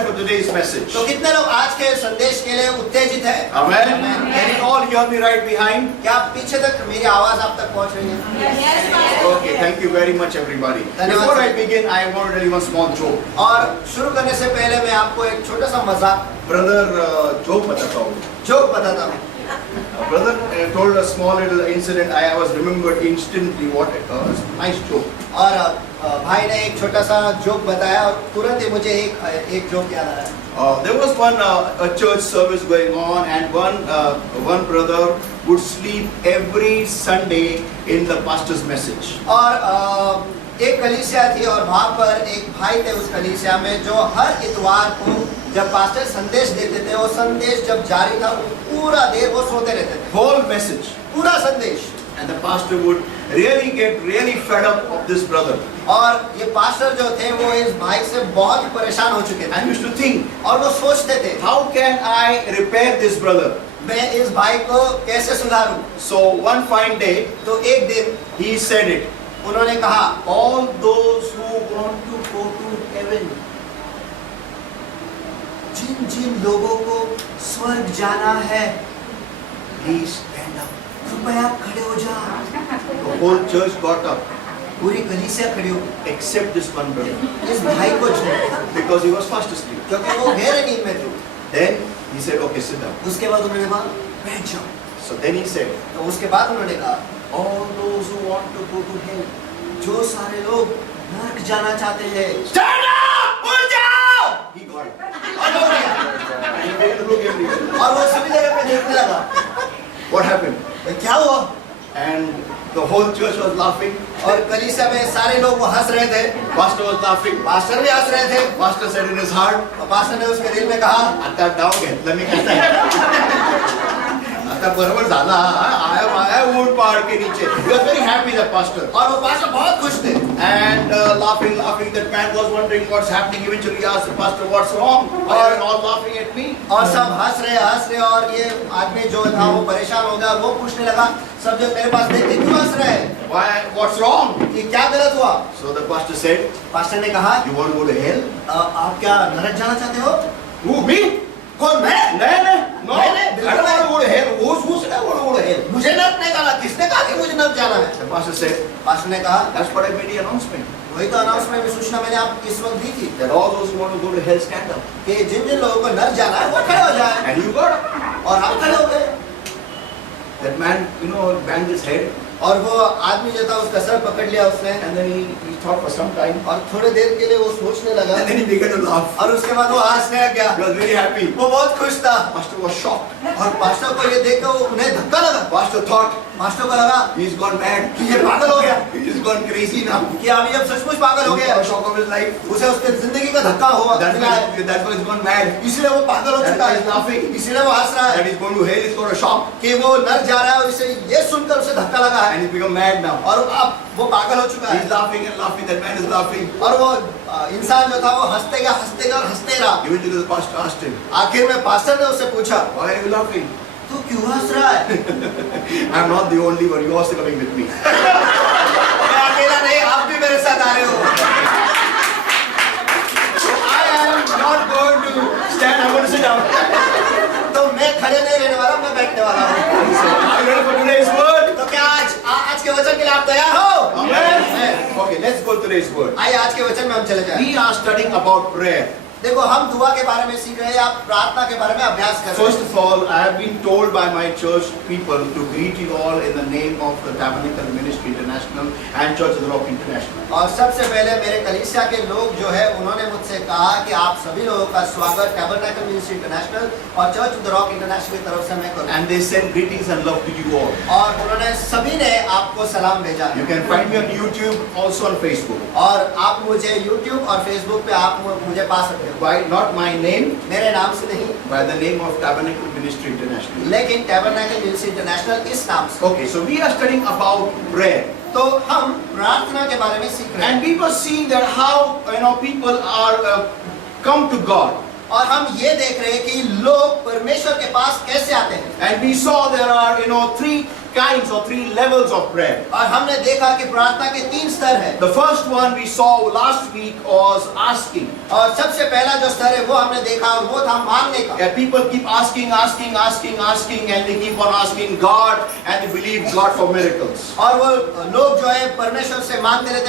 excited for today's message? तो कितने लोग आज के संदेश के लिए उत्तेजित हैं? Amen. Can you all hear me right behind? क्या पीछे तक मेरी आवाज आप तक पहुंच रही है? Okay, thank you very much, everybody. धन्यवाद Before I sir. begin, I want to tell you one small joke. और शुरू करने से पहले मैं आपको एक छोटा सा मजाक Brother, joke बताता हूँ. जोक बताता हूँ। Brother told a small little incident. I was remembered instantly. What a nice joke. और भाई ने एक छोटा सा जोक बताया और तुरंत ही मुझे एक जोक याद आया। There was one a church service going on, and one brother would sleep every Sunday in the pastor's message. और एक कलीसिया थी और वहाँ पर एक भाई थे उस कलीसिया में जो हर इतवार को जब पास्टर संदेश देते थे, वो संदेश जब जारी था पूरा देर वो सोते रहते थे। Whole message. पूरा संदेश। And the pastor would really get really fed up of this brother. और ये पास्टर जो थे वो इस भाई से बहुत ही परेशान हो चुके थे। And used to think, और वो सोचते थे how can I repair this brother? मैं इस भाई को कैसे सुधारूं? So one fine day, तो एक दिन he said it. उन्होंने कहा, All those who want to go to heaven, जिन जिन लोगों को स्वर्ग जाना है please stand up. कृपया खड़े हो जाओ। The whole church got up, पूरी कलीसिया खड़ी हो गई except this one brother, इस भाई को छोड़, because he was fast asleep. क्योंकि वो गहरे नींद में थे। Then he said, okay, sit down. उसके बाद उन्होंने कहा बैठ जाओ। So then he said, तो उसके बाद उन्होंने कहा all those who want to go to hell, जो सारे लोग नरक जाना चाहते हैं stand up! उठ जाओ! He got it. और हो गया। And he began to look everywhere. और वो सभी जगह पे देखने लगा What happened? क्या हुआ? And the whole church was laughing. और कलीसिया में सारे लोग वो हंस रहे थे, Pastor was laughing. पास्टर भी हंस रहे थे। Pastor said in his heart, और पास्टर ने उसके दिल में कहा आता डाव घेतला मी कसं आता बरोबर झाला आया ऊट पहाड़ के नीचे. He was very happy, that pastor. और वो पास्टर बहुत खुश थे। And laughing, that man was wondering what's happening. Eventually he asked the pastor, what's wrong? Why are you all laughing at me? और सब हंस रहे और ये आदमी जो था वो परेशान हो गया। वो पूछने लगा सब जो मेरे पास देख के क्यों हंस रहे हैं? Why? What's wrong? ये क्या गलत हुआ? So the pastor said, pastor ने कहा you want to go to hell? आप क्या नरक जाना चाहते हो? Who, me? कौन मैं? No. नहीं, I don't want to go to hell. Who said I want to go to hell? मुझे नरक नहीं जाना। किसने कहा कि मुझे नरक जाना है? The pastor said, पास्टर ने कहा that's what I made the announcement. वही तो अनाउंसमेंट में सूचना मैंने आपको इस वक्त दी थी That all those who want to go to hell stand up. कि जिन जिन लोगों को नरक जाना है वो खड़े हो जाए। And you got up. और हम खड़े हो गए। That man, banged his head. और वो आदमी जो था उसका सर पकड़ लिया उसने। And then he thought for some time. और थोड़े देर के लिए वो सोचने लगा। And then he began to laugh. और उसके बाद वो हंसने लग गया। He was very happy. वो बहुत खुश था। Pastor was shocked. और पास्टर को ये देखकर उन्हें धक्का लगा। Pastor thought, पास्टर को लगा he's gone mad. कि ये पागल हो गया, He's gone crazy now. कि अभी अब सचमुच पागल हो गया। The shock of his life. उसे उसके जिंदगी का धक्का हुआ। That's why he's gone mad. इसलिए वो पागल हो चुका He's laughing. है। इसलिए वो हंस रहा That है he's going to hell. He's got a shock. कि वो नर जा रहा है और इसे ये सुनकर उसे धक्का लगा है। And he's become mad now. और अब वो पागल हो चुका He's है। laughing and laughing. That man is laughing. और वो इंसान जो था वो हंसते गया और हंसते रहा। Eventually the pastor asked him, आखिर में पास्टर ने उससे पूछा why are you laughing? तू क्यों हंस रहा है? I'm not the only one. You're also coming with me. मैं अकेला नहीं, आप भी मेरे साथ आ रहे हो। So I am not going to stand. I'm going to sit down. तो मैं खड़े नहीं रहने वाला, मैं बैठने वाला हूँ। Are you ready for today's word? तो क्या आज के वचन के लिए आप तैयार हो? Amen. Okay, let's go to today's word. आइए आज के वचन में हम चले जाएं। We are studying about prayer. देखो हम दुआ के बारे में सीख रहे हैं, आप प्रार्थना के बारे में अभ्यास कर रहे First हैं। of all, I have been told by my church people to greet you all in the name of the Tabernacle Ministry International and Church of the Rock International. और सबसे पहले मेरे कलीसिया के लोग जो है उन्होंने मुझसे कहा कि आप सभी लोगों का स्वागत टैबरनेकल मिनिस्ट्री इंटरनेशनल और church of the rock international की तरफ से मैं करूं। And they send greetings and love to you all. और उन्होंने सभी ने आपको सलाम भेजा है। You can find me on YouTube, also on Facebook. और आप मुझे YouTube और Facebook पे आप मुझे पा सकते हो। By not my name, मेरे नाम से नहीं, by the name of Tabernacle Ministry International. लेकिन टैबरनेकल मिनिस्ट्री इंटरनेशनल इस नाम से। Okay, so we are studying about prayer. तो हम प्रार्थना के बारे में सीख रहे हैं। And we were seeing that how people are come to God. और हम ये देख रहे हैं कि लोग परमेश्वर के पास कैसे आते हैं। And we saw there are three kinds or 3 levels of prayer. और हमने देखा कि प्रार्थना के 3 स्तर हैं। The first one we saw last week was asking. और सबसे पहला जो स्तर है वो हमने देखा और वो था मांगने का। People keep asking, and they keep on asking God, and they believe God for miracles. और वो लोग जो है परमेश्वर से मांगते रहते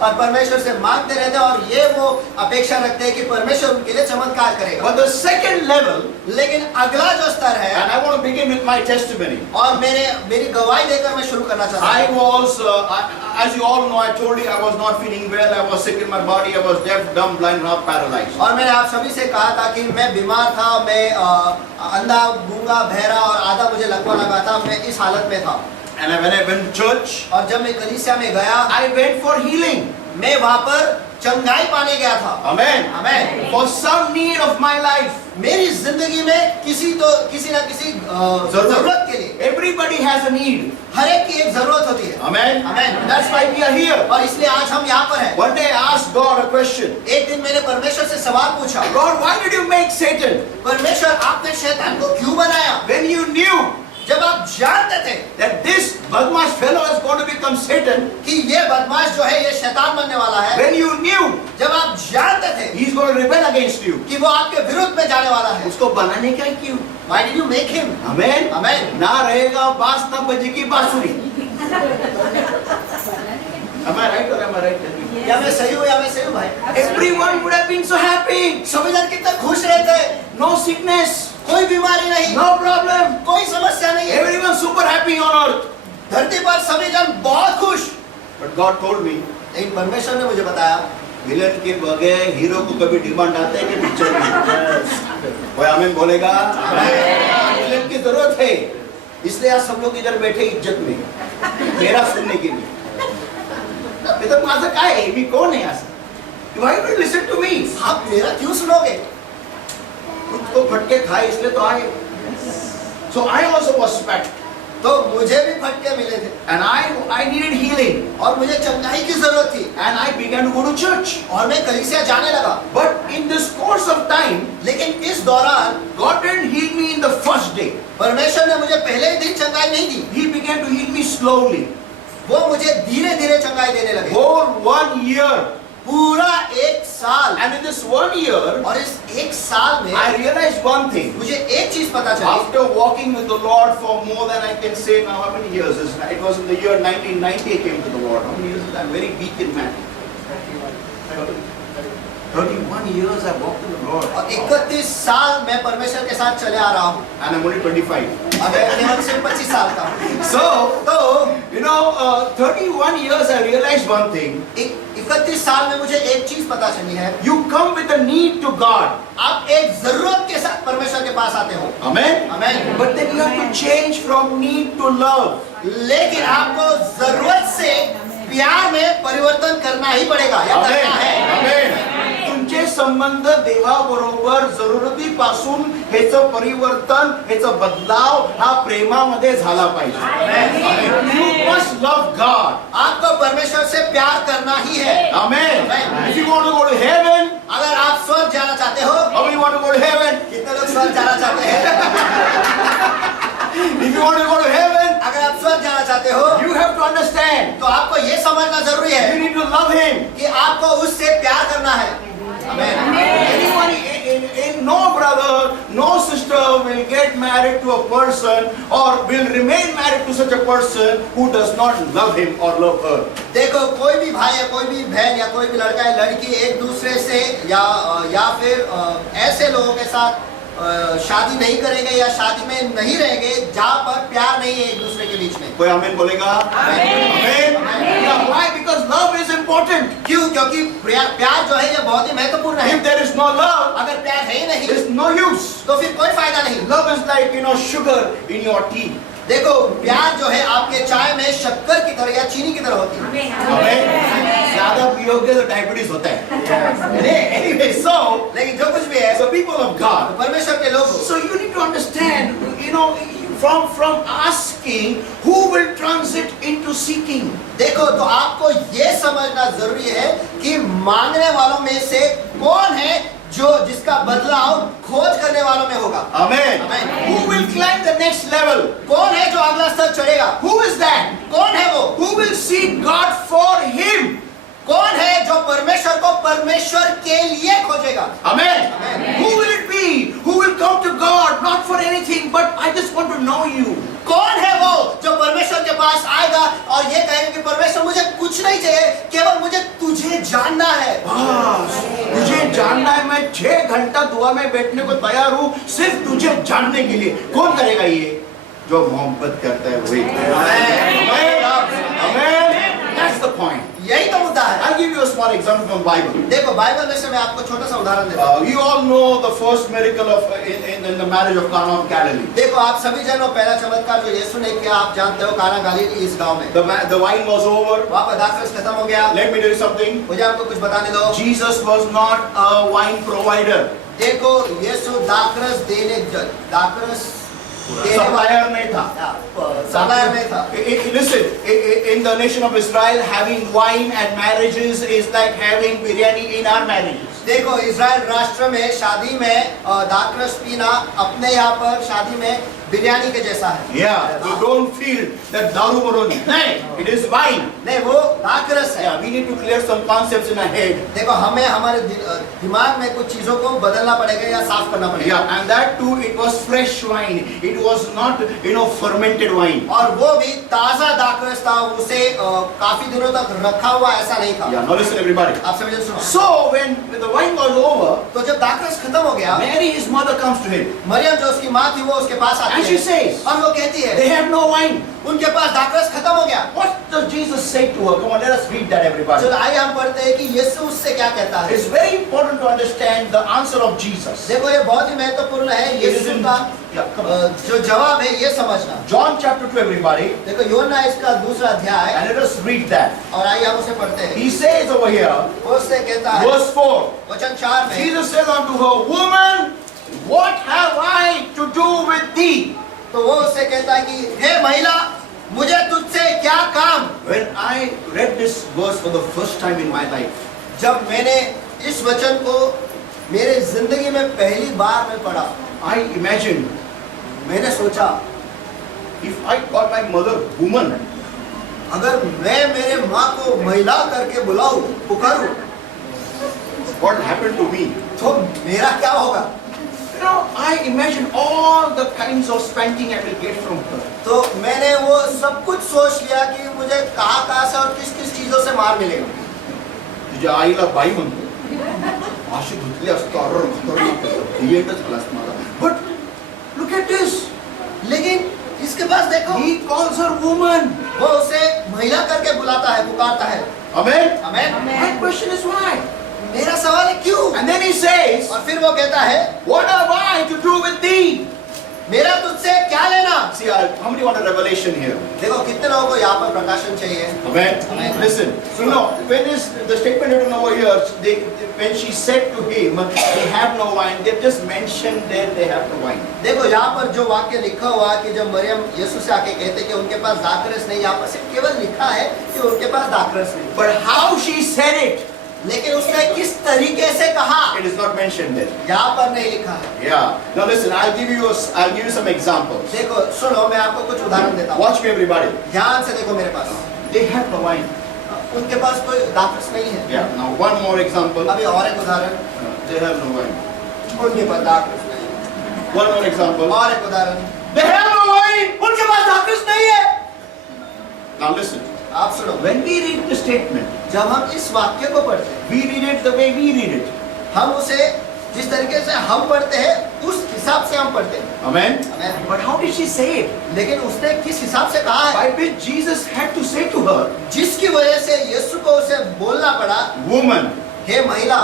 और परमेश्वर से मांगते रहते और ये वो अपेक्षा रखते हैं कि परमेश्वर उनके लिए चमत्कार करेगा। But the second level, लेकिन अगला जो स्तर है, and I want to begin with my testimony. और मेरी गवाही देकर मैं शुरू करना चाहता हूँ। I was, as you all know, I told you I was not feeling well. I was sick in my body. I was deaf, dumb, blind, half paralyzed. और मैंने आप सभी से कहा था कि मैं बीमार था, मैं अंधा, गूंगा, बहरा और आधा मुझे लकवा लगा था, मैं इस हालत में था। And when I went to church, और जब मैं कलीसिया में गया, I went for healing. मैं वहाँ पर चंगाई पाने गया था। Amen. Amen. For some need of my life. मेरी जिंदगी में किसी ना किसी जरूरत के लिए Everybody has a need. हर एक की एक जरूरत होती है। Amen. Amen. That's why we are here. और इसलिए आज हम यहाँ पर हैं। One day I asked God a question. एक दिन मैंने परमेश्वर से सवाल पूछा, God, why did you make Satan? परमेश्वर आपने शैतान को क्यों बनाया? When you knew जब आप जानते थे that this badmash fellow is going to become Satan, कि ये बदमाश जो है ये शैतान बनने वाला है, when you knew जब आप जानते थे he's going to rebel against you, कि वो आपके विरुद्ध में जाने वाला है, उसको बनाने का क्यों? Why did you make him? Amen. Amen. ना रहेगा बांस ना बजेगी बांसुरी. Am I right or am I right? या मैं सही हूँ या मैं सही हूँ भाई? Everyone would have been so happy. सभी जन कितने खुश रहते, No sickness, कोई बीमारी नहीं, no problem. कोई समस्या नहीं है, Everyone super happy on earth. धरती पर सभी जन बहुत खुश। But God told me, लेकिन परमेश्वर ने मुझे बताया, विलन के बगैर हीरो को कभी डिमांड आता है कि पिक्चर में? कोई आमीन बोलेगा? विलन की जरूरत है, इसलिए आज सब लोग इधर बैठे इज्जत में, मेरा सुनने के लिए। इधर माझं काय आहे? मी कोण आहे असं? Why don't you listen to me? आप मेरा क्यों सुनोगे? खुद को फटके खाए इसलिए तो आए। So I also was spat. तो मुझे भी फटके मिले थे And I needed healing. और मुझे चंगाई की जरूरत थी And I began to go to church. और मैं कलीसिया जाने लगा। But in this course of time, लेकिन इस दौरान God didn't heal me in the first day. परमेश्वर ने मुझे पहले ही दिन चंगाई नहीं दी, He began to heal me slowly. वो मुझे धीरे धीरे चंगाई देने लगे। For 1 year. पूरा 1 साल। And in this 1 year, और इस 1 साल में I realized one thing. मुझे एक चीज पता चली। After walking with the Lord for more than I can say now, how many years is it? It was in the year 1990 I came to the Lord. How many years is that? I'm very weak in math. 31 years I walked with the Lord. और 31 साल मैं परमेश्वर के साथ चले आ रहा हूँ। And I'm only 25. अब मैं केवल सिर्फ 25 साल का हूँ। So, तो 31 years I realized one thing. 31 साल में मुझे एक चीज पता चली है, You come with a need to God. आप एक जरूरत के साथ परमेश्वर के पास आते हो। Amen? Amen. But then you have to change from need to love. लेकिन आपको जरूरत से प्यार में परिवर्तन करना ही पड़ेगा या करना है। Amen. तुमचे संबंध देवाबरोबर जरुरतीपासून ह्याचं परिवर्तन, ह्याचा बदलाव हा प्रेमामध्ये झाला पाहिजे. You must love God. आपको परमेश्वर से प्यार करना ही है। Amen. If you want to go to heaven, अगर आप स्वर्ग जाना चाहते हो, how many want to go to heaven? कितने लोग स्वर्ग जाना चाहते हैं? If you want to go to heaven, अगर आप स्वर्ग जाना चाहते हो, you have to understand. तो आपको ये समझना जरूरी है You need to love Him. कि आपको उससे प्यार करना है। आमेन। Anyone, no brother, no sister will get married to a person or will remain married to such a person who does not love him or love her. देखो, कोई भी भाई या कोई भी बहन या कोई भी लड़का या लड़की एक दूसरे से या फिर ऐसे लोगों के साथ शादी नहीं करेंगे या शादी में नहीं रहेंगे जहाँ पर प्यार नहीं है एक दूसरे के बीच में। कोई आमीन बोलेगा? आमीन। Why? Because love is important. क्यों? क्योंकि प्यार जो है ये बहुत ही महत्वपूर्ण है। If there is no love, अगर प्यार है ही नहीं, there is no use. तो फिर कोई फायदा नहीं। Love is like sugar in your tea. देखो, प्यार जो है आपके चाय में शक्कर की तरह या चीनी की तरह होती है। आमीन। ज्यादा पियोगे तो डायबिटीज होता है। Anyway, so लेकिन जो कुछ भी है, so people of God, परमेश्वर के लोग, so you need to understand, from asking, who will transit into seeking. देखो, तो आपको ये समझना जरूरी है कि मांगने वालों में से कौन है जो जिसका बदलाव खोज करने वालों में होगा। Amen. Amen. Who will climb the next level? कौन है जो अगला स्तर चढ़ेगा? Who is that? कौन है वो? Who will seek God for him? कौन है जो परमेश्वर को परमेश्वर के लिए खोजेगा? Amen. Amen. Who will it be? Who will come to God not for anything, but I just want to know you? कौन है वो जो परमेश्वर के पास आएगा और ये कहेगा कि परमेश्वर मुझे कुछ नहीं चाहिए, केवल मुझे तुझे जानना है। बस मुझे जानना है, मैं 6 घंटा दुआ में बैठने को तैयार हूँ सिर्फ तुझे जानने के लिए। कौन करेगा ये? जो मोहब्बत करता है वही। Amen. That's the point. यही तो मुद्दा है। I'll give you a small example from Bible. देखो बाइबल में से मैं आपको छोटा सा उदाहरण देता हूँ। You all know the first miracle of in the marriage of Cana of Galilee. देखो आप सभी जन पहला चमत्कार जो यीशु ने किया आप जानते हो, काना गलीली इस गांव में। The wine was over. वहाँ पर दाखरस खत्म हो गया। Let me tell you something. मुझे आपको कुछ बताने दो। Jesus was not a wine provider. देखो यीशु दाखरस दाखरस Supplier नहीं था. सप्लायर नहीं था। Listen, in the nation of Israel, having wine at marriages is like having biryani in our marriages. देखो इज़राइल राष्ट्र में शादी में दाखरस पीना अपने यहाँ पर शादी में बिरयानी के जैसा है। Yeah, you don't feel that दारू मरोनी. नहीं, it is wine. नहीं वो दाखरस है। Yeah, we need to clear some concepts in our head. देखो हमें हमारे दिमाग में कुछ चीजों को बदलना पड़ेगा या साफ करना पड़ेगा। Yeah, and that too, it was fresh wine. It was not, fermented wine. और वो भी ताजा दाखरस था, उसे काफी दिनों तक रखा हुआ ऐसा नहीं था। Yeah, now listen everybody. आप सभी जन सुनो। So when the wine was over, तो जब दाखरस खत्म हो गया, Mary, his mother, comes to him. Maryam जो उसकी माँ थी वो उसके पास आती And she है says, और वो कहती है they have no wine. उनके पास दाखरस खत्म हो गया। What does Jesus say to her? Come on, let us read that everybody. चलो आइए हम पढ़ते हैं कि यीशु उससे क्या कहता है। It's very important to understand the answer of Jesus. देखो ये बहुत ही महत्वपूर्ण है यीशु का जो जवाब है ये समझना। John chapter 2 everybody. देखो यूहन्ना इसका दूसरा अध्याय And let us read that. और आइए हम उसे पढ़ते हैं। He says over here, वो उससे कहता है verse 4. वचन 4 में Jesus said unto her, Woman, what have I to do with thee? तो वो उससे कहता है कि हे महिला मुझे तुझसे क्या काम। When I read this verse for the first time in my life, जब मैंने इस वचन को मेरे जिंदगी में पहली बार में पढ़ा, I imagined मैंने सोचा if I call my mother woman, अगर मैं मेरे माँ को महिला करके बुलाऊं पुकारूं what happened to me? तो मेरा क्या होगा। You know, I imagined all the kinds of spanking I will get from her. तो मैंने वो सब कुछ सोच लिया कि मुझे कहाँ से और किस किस चीजों से मार मिलेगा। तुझे आईला बाई म्हणतो अशी धुतली असतो येतच क्लास मला. But look at this. लेकिन इसके पास देखो He calls her woman. वो उसे महिला करके बुलाता है, पुकारता है। Amen. आमीन। My question is why? मेरा सवाल है क्यों। And then he says, और फिर वो कहता है what have I to do with thee? मेरा तुझसे क्या लेना। See, how many want a revelation here? देखो कितने लोगों को यहाँ पर प्रकाशन चाहिए। Amen. Amen. Listen, so now when is the statement written over here? When she said to him, "They have no wine," they just mentioned that they have no wine. देखो यहाँ पर जो वाक्य लिखा हुआ कि जब मरियम यीशु से आके कहते कि उनके पास दाखरस नहीं, यहाँ पर सिर्फ केवल लिखा है कि उनके पास दाखरस नहीं। But how she said it, लेकिन उसने किस तरीके से कहा it is not mentioned there. यहाँ पर नहीं लिखा है। Yeah. Now listen, I'll give you some examples. देखो सुनो मैं आपको कुछ उदाहरण देता हूँ। Watch me, everybody. ध्यान से देखो मेरे पास। They have no wine. उनके पास कोई दाखरस नहीं है। Yeah. Now one more example. अभी और एक उदाहरण। They have no wine. उनके पास दाखरस नहीं है। One more example. और एक उदाहरण। They have no wine. उनके पास दाखरस नहीं है। Now listen. आप सुनो। When we read the statement, जब हम इस वाक्य को पढ़ते हैं, we read it the way we read it. हम उसे जिस तरीके से हम पढ़ते हैं उस हिसाब से हम पढ़ते हैं। Amen. आमीन। But how did she say it? लेकिन उसने किस हिसाब से कहा है By which Jesus had to say to her, जिसकी वजह से यीशु को उसे बोलना पड़ा woman. हे महिला।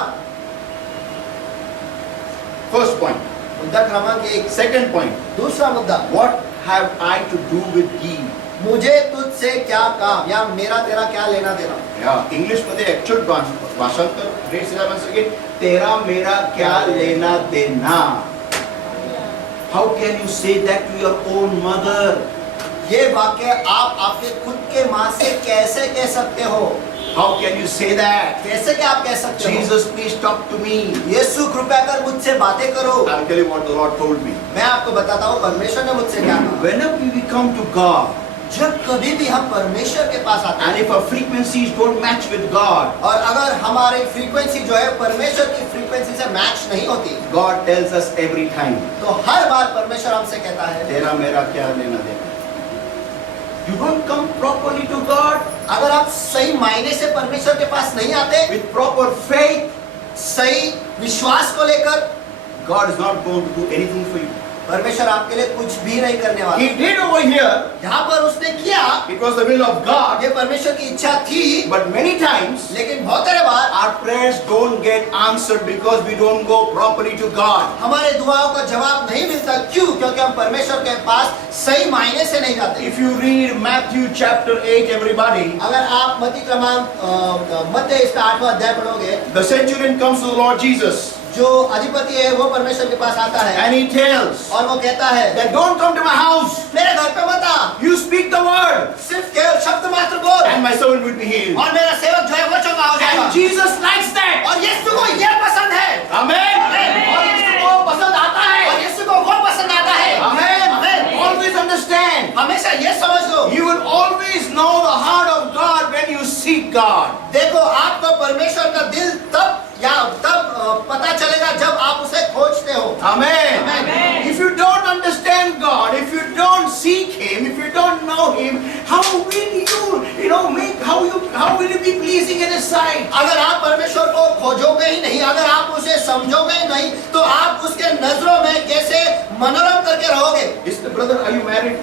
First point. मुद्दा क्रमांक 1। Second point. दूसरा मुद्दा What have I to do with thee? मुझे तुझसे क्या काम या मेरा तेरा क्या लेना देना। Yeah. English मध्ये actual भाषांतर great syllabus again. तेरा मेरा क्या लेना देना? How can you say that to your own mother? ये वाक्य आप आपके खुद के माँ से कैसे कह सकते हो। How can you say that? कैसे क्या आप कह सकते हो। Jesus, please talk to me. यीशु कृपया कर मुझसे बातें करो। I'll tell you what the Lord told me. मैं आपको बताता हूँ परमेश्वर ने मुझसे क्या कहा। Whenever we come to God, जब कभी भी हम परमेश्वर के पास आते and हैं if our frequencies don't match with God, और अगर हमारी फ्रीक्वेंसी जो है परमेश्वर की फ्रीक्वेंसी से मैच नहीं होती, God tells us every time, तो हर बार परमेश्वर हमसे कहता है तेरा मेरा क्या लेना देना. You don't come properly to God अगर आप सही मायने से परमेश्वर के पास नहीं आते, with proper faith, सही विश्वास को लेकर, God is not going to do anything for you. परमेश्वर आपके लिए कुछ भी नहीं करने वाला। He did over here. यहाँ पर उसने किया, It was the will of God. ये परमेश्वर की इच्छा थी, But many times लेकिन बहुत सारे बार our prayers don't get answered because we don't go properly to God. हमारे दुआओं का जवाब नहीं मिलता। क्यों? क्योंकि हम परमेश्वर के पास सही मायने से नहीं जाते। If you read Matthew chapter 8, everybody, अगर आप मत्ती क्रमांक मत्ती इसका 8वां अध्याय पढ़ोगे, the centurion comes to the Lord Jesus जो अधिपति है वो परमेश्वर के पास आता है and he tells और वो कहता है that don't come to my house. मेरे घर पे मत आ, You speak the word सिर्फ केवल शब्द मात्र बोल and my servant will be healed. और मेरा सेवक जो है वो चंगा हो जाएगा। And Jesus likes that. और यीशु को ये पसंद है। Amen. और यीशु को पसंद आता है। और यीशु को वो पसंद आता है। Amen. आमीन। Always understand. हमेशा ये समझ लो, You will always know the heart of God when you seek God. देखो आपको परमेश्वर का दिल तब पता चलेगा जब आप उसे खोजते हो। Amen. Amen. If you don't understand God, if you don't seek Him, if you don't know Him, how will how will you be pleasing in His sight? अगर आप परमेश्वर को खोजोगे ही नहीं, अगर आप उसे समझोगे ही नहीं, तो आप उसके नजरों में कैसे मनोरम करके रहोगे? Is the brother, are you married?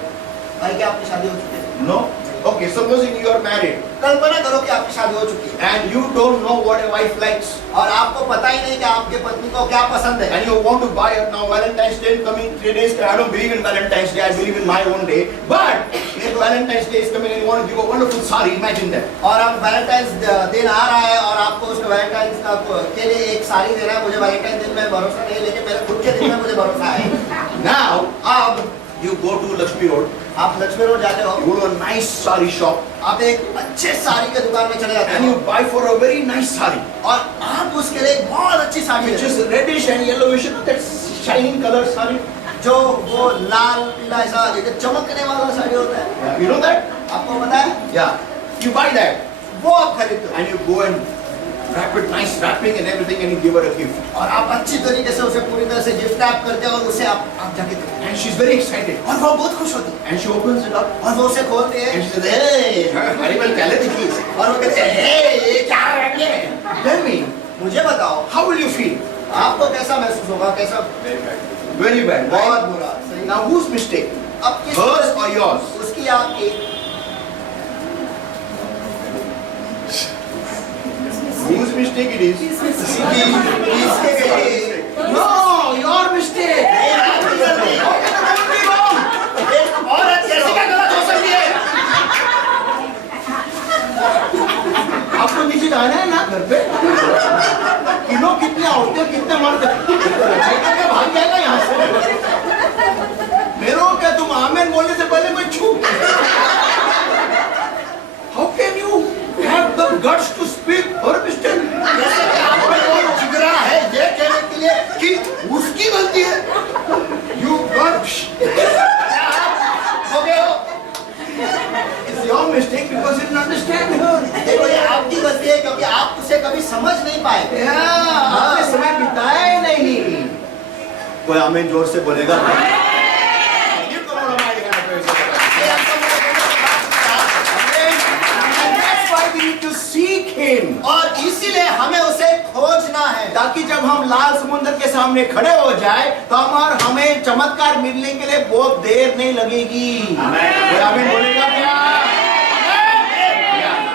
भाई क्या आपकी शादी हो चुकी है? No. Okay, supposing you are married कल्पना करो कि आपकी शादी हो चुकी है and you don't know what a wife likes, और आपको पता ही नहीं कि आपके पत्नी को क्या पसंद है, and you want to buy her now. Valentine's Day is coming 3 days. I don't believe in Valentine's Day. I believe in my own day. But if Valentine's Day is coming and you want to give a wonderful sari, imagine that. और अब Valentine's दिन आ रहा है और आपको उसको Valentine's के लिए एक साड़ी देना है। मुझे वैलेंटाइन दिन में भरोसा नहीं है, लेकिन मेरे खुद के दिन में मुझे भरोसा है। Now अब you go to Lakshmi Road. आप लक्ष्मी रोड जाते हो, You go to a nice sari shop आप एक अच्छे साड़ी के दुकान में चले जाते and you हो buy for a very nice sari, और आप उसके लिए एक बहुत अच्छी साड़ी which लेते is reddish and yellowish. You know that shining color sari. हो, जो वो लाल पीला ऐसा एक चमकने वाला साड़ी होता है। Yeah, you know that? आपको पता है? Yeah. You buy that वो आप खरीदते हो and you go and wrap it, nice wrapping and everything, and you give her a gift. और आप अच्छी तरीके से उसे पूरी तरह से गिफ्ट रैप करते हो और उसे आप जाके देते हो And she's very excited. और वो बहुत खुश होती है And she opens it up और वो उसे खोलती है and she says, "Hey, very well, क्या लेती थी?" और वो कहते हैं हे ये क्या है? Tell me, मुझे बताओ how will you feel? आपको कैसा महसूस होगा? कैसा? Very bad, बहुत right? बुरा। सही। Now whose mistake? अब किस Hers or yours? उसकी आपकी Whose mistake it is? इसके गई No, your mistake. आपकी गलती। How can a woman be wrong? एक औरत कैसे क्या गलत हो सकती है? आपको नीचे जाना है ना घर पे? किलो कितने औरतें कितने मर्द क्या भाग जाएगा यहाँ से? मेरे को क्या तुम आमेन बोलने से पहले मैं छू? How can you have the guts to speak her mistake? जैसे कि आप में कोई जिगरा है ये कहने के लिए कि उसकी गलती है। You got हो गए हो? it's your mistake because you didn't understand her. देखो ये आपकी गलती है क्योंकि आप उसे कभी समझ नहीं पाए। Yeah, आपने समय बिताया ही नहीं। कोई आमीन जोर से बोलेगा? Give the Lord a mighty hand of praise. And that's why we need to seek Him. और इसीलिए हमें उसे खोजना है ताकि जब हम लाल समुद्र के सामने खड़े हो जाए तो हमें चमत्कार मिलने के लिए बहुत देर नहीं लगेगी। कोई आमीन बोलेगा क्या?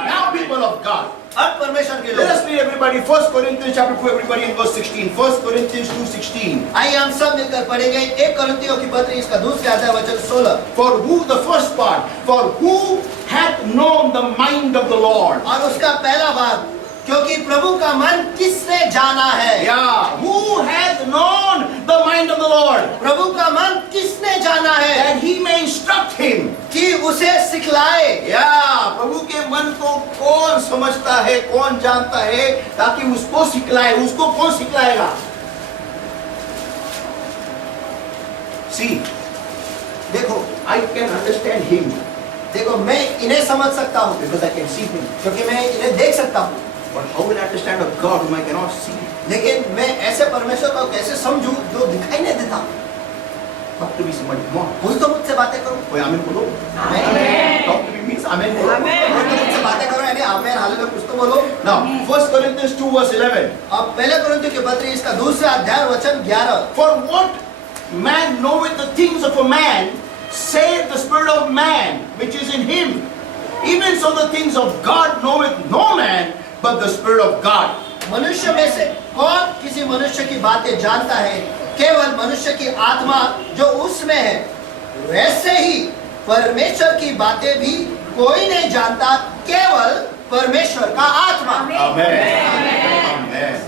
Now people of God, अब परमेश्वर के let लोग us read everybody 1 Corinthians chapter 2, everybody in verse 16. 1 Corinthians 2:16. आइए हम सब मिलकर पढ़ेंगे 1 कोरिन्थियों की पत्री इसका दूसरा अध्याय वचन 16। For who, the first part, for who hath known the mind of the Lord? और उसका पहला भाग, क्योंकि प्रभु का मन किसने जाना है? Yeah, who hath known the mind of the Lord? प्रभु का मन किसने जाना है? That he may instruct him. कि उसे सिखलाए। या प्रभु के मन को कौन समझता है, कौन जानता है, ताकि उसको सिखलाए। उसको कौन सिखलाएगा? सी, देखो, I can understand him देखो, मैं इन्हें समझ सकता हूँ because I can see him. क्योंकि मैं इन्हें देख सकता हूँ, But how will I understand a God whom I cannot see? लेकिन मैं ऐसे परमेश्वर को कैसे समझूं जो दिखाई नहीं देता? Talk to me, somebody. Come on. कुछ तो मुझसे बातें करो। कोई आमीन बोलो। आमीन। Talk to me means आमीन बोलो। कोई तो मुझसे बातें करो, यानी आमीन, हालेलुया, कुछ तो बोलो। Now, 1 Corinthians 2 verse 11. अब पहले कुरिन्थियों के पत्री इसका दूसरा अध्याय वचन 11। For what man knoweth the things of a man, save the spirit of man which is in him. Even so the things of God knoweth no man, but the spirit of God. मनुष्य में से कौन किसी मनुष्य की बातें जानता है? केवल मनुष्य की आत्मा जो उसमें है। वैसे ही परमेश्वर की बातें भी कोई नहीं जानता, केवल परमेश्वर का आत्मा। Amen. Amen.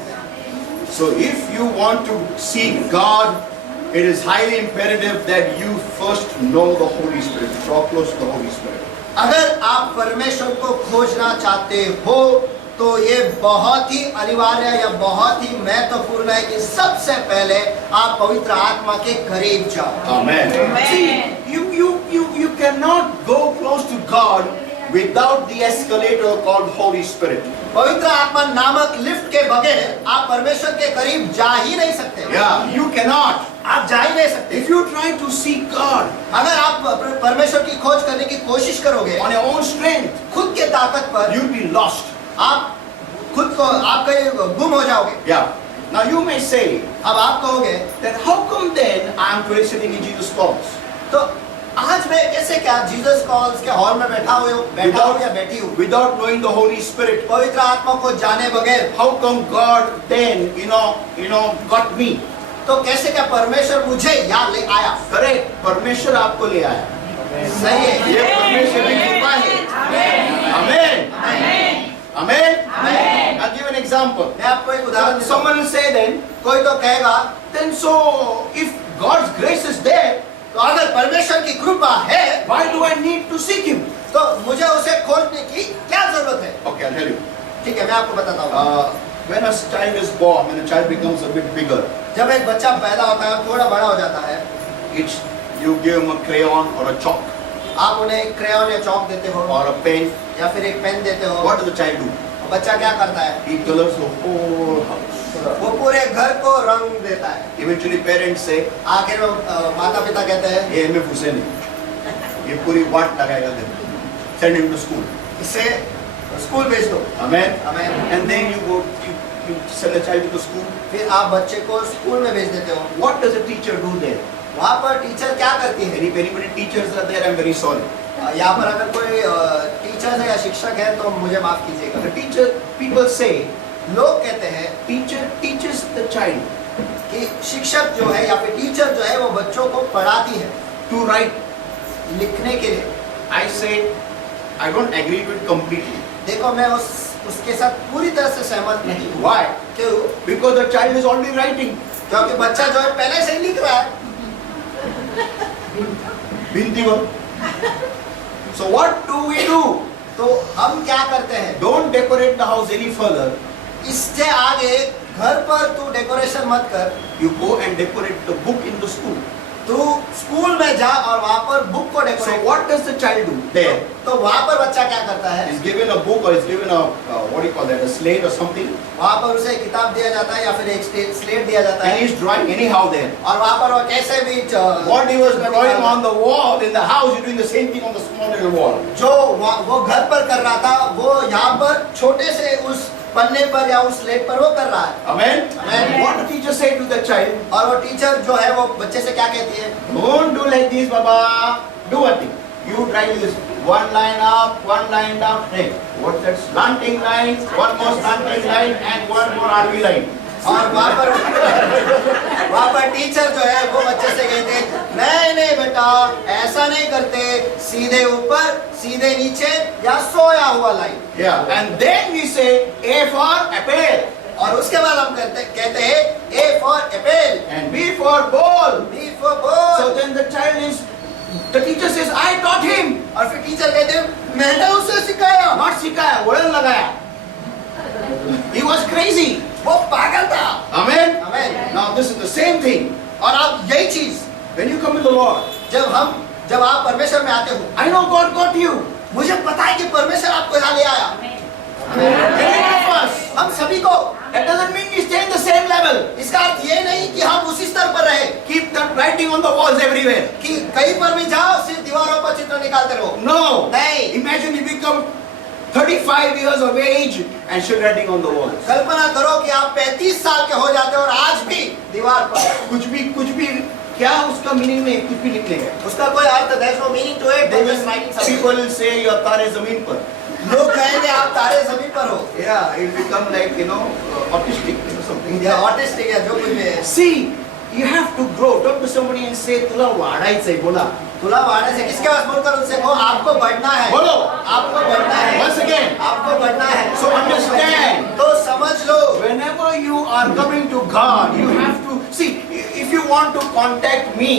So if you want to see God, it is highly imperative that you first know the Holy Spirit. Draw close to the Holy Spirit. अगर आप परमेश्वर को खोजना चाहते हो तो ये बहुत ही अनिवार्य या बहुत ही महत्वपूर्ण है कि सबसे पहले आप पवित्र आत्मा के करीब जाओ। Amen. See, you cannot go close to God without the escalator called Holy Spirit. पवित्र आत्मा नामक लिफ्ट के बगैर आप परमेश्वर के करीब जा ही नहीं सकते। Yeah, you cannot. आप जा ही नहीं सकते। If you try to seek God अगर आप परमेश्वर की खोज करने की कोशिश करोगे on your own strength, खुद के ताकत पर, you'll be lost. आप खुद को आप कहीं गुम हो जाओगे। Yeah. Now you may say अब आप कहोगे that how come then I am today sitting in Jesus' calls? तो आज मैं कैसे क्या जीसस कॉल्स के हॉल में बैठा हूँ या बैठी हूँ Without knowing the Holy Spirit. पवित्र आत्मा को जाने बगैर? How come God then, got me? तो कैसे क्या परमेश्वर मुझे यहाँ ले आया? Correct. परमेश्वर आपको ले आया। सही है। ये परमेश्वर की कृपा है। Amen. Amen. I'll give an example. मैं आपको एक उदाहरण देता हूँ। Someone will say then, कोई तो कहेगा then so if God's grace is there, तो अगर परमेश्वर की कृपा है why do I need to seek Him? तो मुझे उसे खोजने की क्या जरूरत है? Okay, I'll tell you. ठीक है, मैं आपको बताता हूँ। When a child is born, when a child becomes a bit bigger, जब एक बच्चा पैदा होता है, थोड़ा बड़ा हो जाता है, you give him a crayon or a chalk आप उन्हें क्रेयॉन या चौक देते हो or a pen. या फिर एक पेन देते हो। What does the child do? बच्चा क्या करता है? He colors the whole house. वो पूरे घर को रंग देता है। Eventually, parents say, आखिर में माता पिता कहते हैं "ये हमें फुसे नहीं, ये पूरी वाट लगाएगा घर। Send him to school." इसे स्कूल भेज दो। Amen. Amen. And then you send the child to the school. फिर आप बच्चे को स्कूल में भेज देते हो। What does the teacher do there? वहाँ पर टीचर क्या करती है? Anybody teachers are there? I'm very sorry. यहाँ पर अगर कोई टीचर है या शिक्षक है तो मुझे माफ कीजिएगा। The teacher, people say, लोग कहते हैं teacher teaches the child कि शिक्षक जो है या फिर टीचर जो है वो बच्चों को पढ़ाती है to write. लिखने के लिए। I say, I don't agree with it completely. देखो, मैं उसके साथ पूरी तरह से सहमत नहीं हूँ। Why? क्यों? Because the child is already writing. क्योंकि बच्चा जो है पहले से ही लिख रहा है। Binti wo. So what do we do? तो हम क्या करते हैं? Don't decorate the house any further. इससे आगे घर पर तू डेकोरेशन मत कर। You go and decorate the book in the school. तू स्कूल में जा और वहाँ पर बुक को So decorate. what does the child do there? तो वहाँ पर बच्चा क्या करता है? He's given a book or he's given a what do you call that? A slate or something, वहाँ पर उसे किताब दिया जाता है या फिर एक स्लेट दिया जाता and है he's drawing anyhow there. और वहाँ पर वो कैसे भी What he was drawing on the wall in the house, you're doing the same thing on the small little wall. जो वो घर पर कर रहा था वो यहाँ पर छोटे से उस पन्ने पर या उस स्लेट पर वो कर रहा है। Amen. Amen. What the teacher say to the child? और वो टीचर जो है वो बच्चे से क्या कहती है? Don't do like this, Baba. Do one thing. You try this. One line up, one line down. Hey, what's that? Slanting line, one more slanting line, and one more RV line. और वहाँ पर teacher जो है वो बच्चे से कहते हैं नहीं बेटा ऐसा नहीं करते, सीधे ऊपर सीधे नीचे या सोया हुआ line. Yeah. And then we say A for apple, और उसके बाद हम कहते हैं A for apple, and B for ball. B for ball। So then the child is, the teacher says, I taught him. और टीचर कहते हैं मैंने उसे सिखाया। Not सिखाया, वळण लगाया. He was crazy. वो पागल था। Amen. Amen. Now this is the same thing. और अब यही चीज When you come to the Lord, जब आप परमेश्वर में आते हो, I know God got you. मुझे पता है कि परमेश्वर आपको यहाँ ले आया। Every one of us. हम सभी को, That doesn't mean we stay in the same level. इसका अर्थ ये नहीं कि हम उसी स्तर पर रहे Keep that writing on the walls everywhere. कि कहीं पर भी जाओ सिर्फ दीवारों पर चित्र निकालते रहो। No. नहीं। Imagine you become 35 years of age and still writing on the walls. कल्पना करो कि आप 35 साल के हो जाते हो और आज भी दीवार पर कुछ भी क्या उसका मीनिंग नहीं, कुछ भी लिखने का. उसका कोई अर्थ, there is no meaning to it, They they just writing will, something। people will say you are तारे जमीन पर. लोग कहेंगे आप तारे जमीन पर हो, Yeah, it will become like autistic or something. या ऑटिस्टिक या जो कुछ भी है। See, you have to grow. Don't be somebody and say तुला वाढायचंय बोला. तुला वाढ़ने से किसके पास मुड़कर उनसे कहो आपको बढ़ना है, बोलो. आपको बढ़ना है, Once again. आपको बढ़ना है। So understand. तो समझ लो, Whenever you are coming to God, you have to see. If you want to contact me,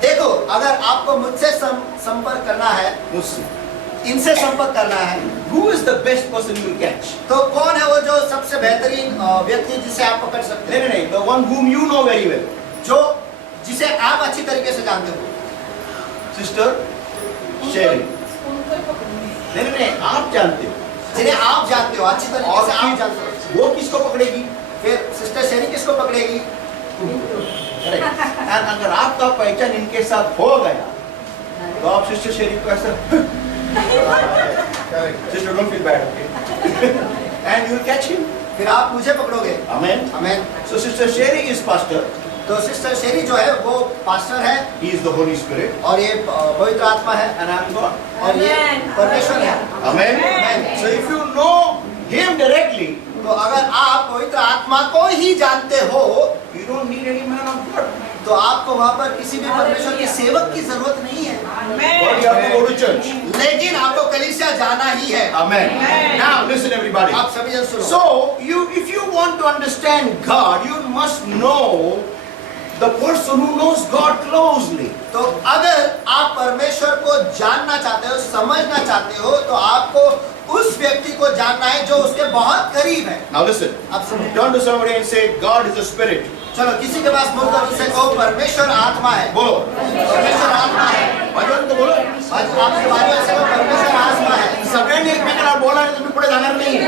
देखो अगर आपको मुझसे संपर्क करना है, मुझसे, इनसे संपर्क करना है, who is the best person you will catch? तो कौन है वो जो सबसे बेहतरीन व्यक्ति जिसे आप पकड़ सकते हैं? नहीं, the one whom you know very well. जो जिसे आप अच्छी तरीके से जानते हो। Sister Sherry. नहीं, आप जानते हो. जिन्हें आप जानते हो अच्छी तरीके और से आप जानते हो, वो किसको पकड़ेगी? फिर सिस्टर शेरी किसको पकड़ेगी? और अगर आपका पहचान इनके साथ हो गया, तो आप सिस्टर शेरी को ऐसा, sister don't feel bad, okay? And you will catch him. फिर आप मुझे पकड़ोगे। Amen. Amen. So sister Sherry is pastor. तो सिस्टर शेरी जो है वो पास्टर है He is the Holy Spirit. और ये पवित्र आत्मा है And I am God. और ये परमेश्वर है। Amen. Amen. So if you know Him directly, तो अगर आप पवित्र आत्मा को ही जानते हो, you don't need any man of God. तो आपको वहाँ पर किसी भी परमेश्वर के सेवक की जरूरत नहीं है। But you have to go to church. लेकिन आपको कलीसिया जाना ही है। Amen. Now listen everybody. आप सभी जन सुनो। So if you want to understand God, you must know the person who knows God closely. तो अगर आप परमेश्वर को जानना चाहते हो, समझना चाहते हो, तो आपको उस व्यक्ति को जानना है जो उसके बहुत करीब है। Now listen. अब सुनो। Turn to somebody and say, God is a spirit. चलो किसी के पास मुड़कर उससे कहो परमेश्वर आत्मा है। बोलो. परमेश्वर आत्मा है। वाजवून तो बोलो. आज आपके बारे में से कहो परमेश्वर आत्मा है। सगळ्यांनी एकमेकांना बोला नाही तुम्ही पुढे जाणार नाही.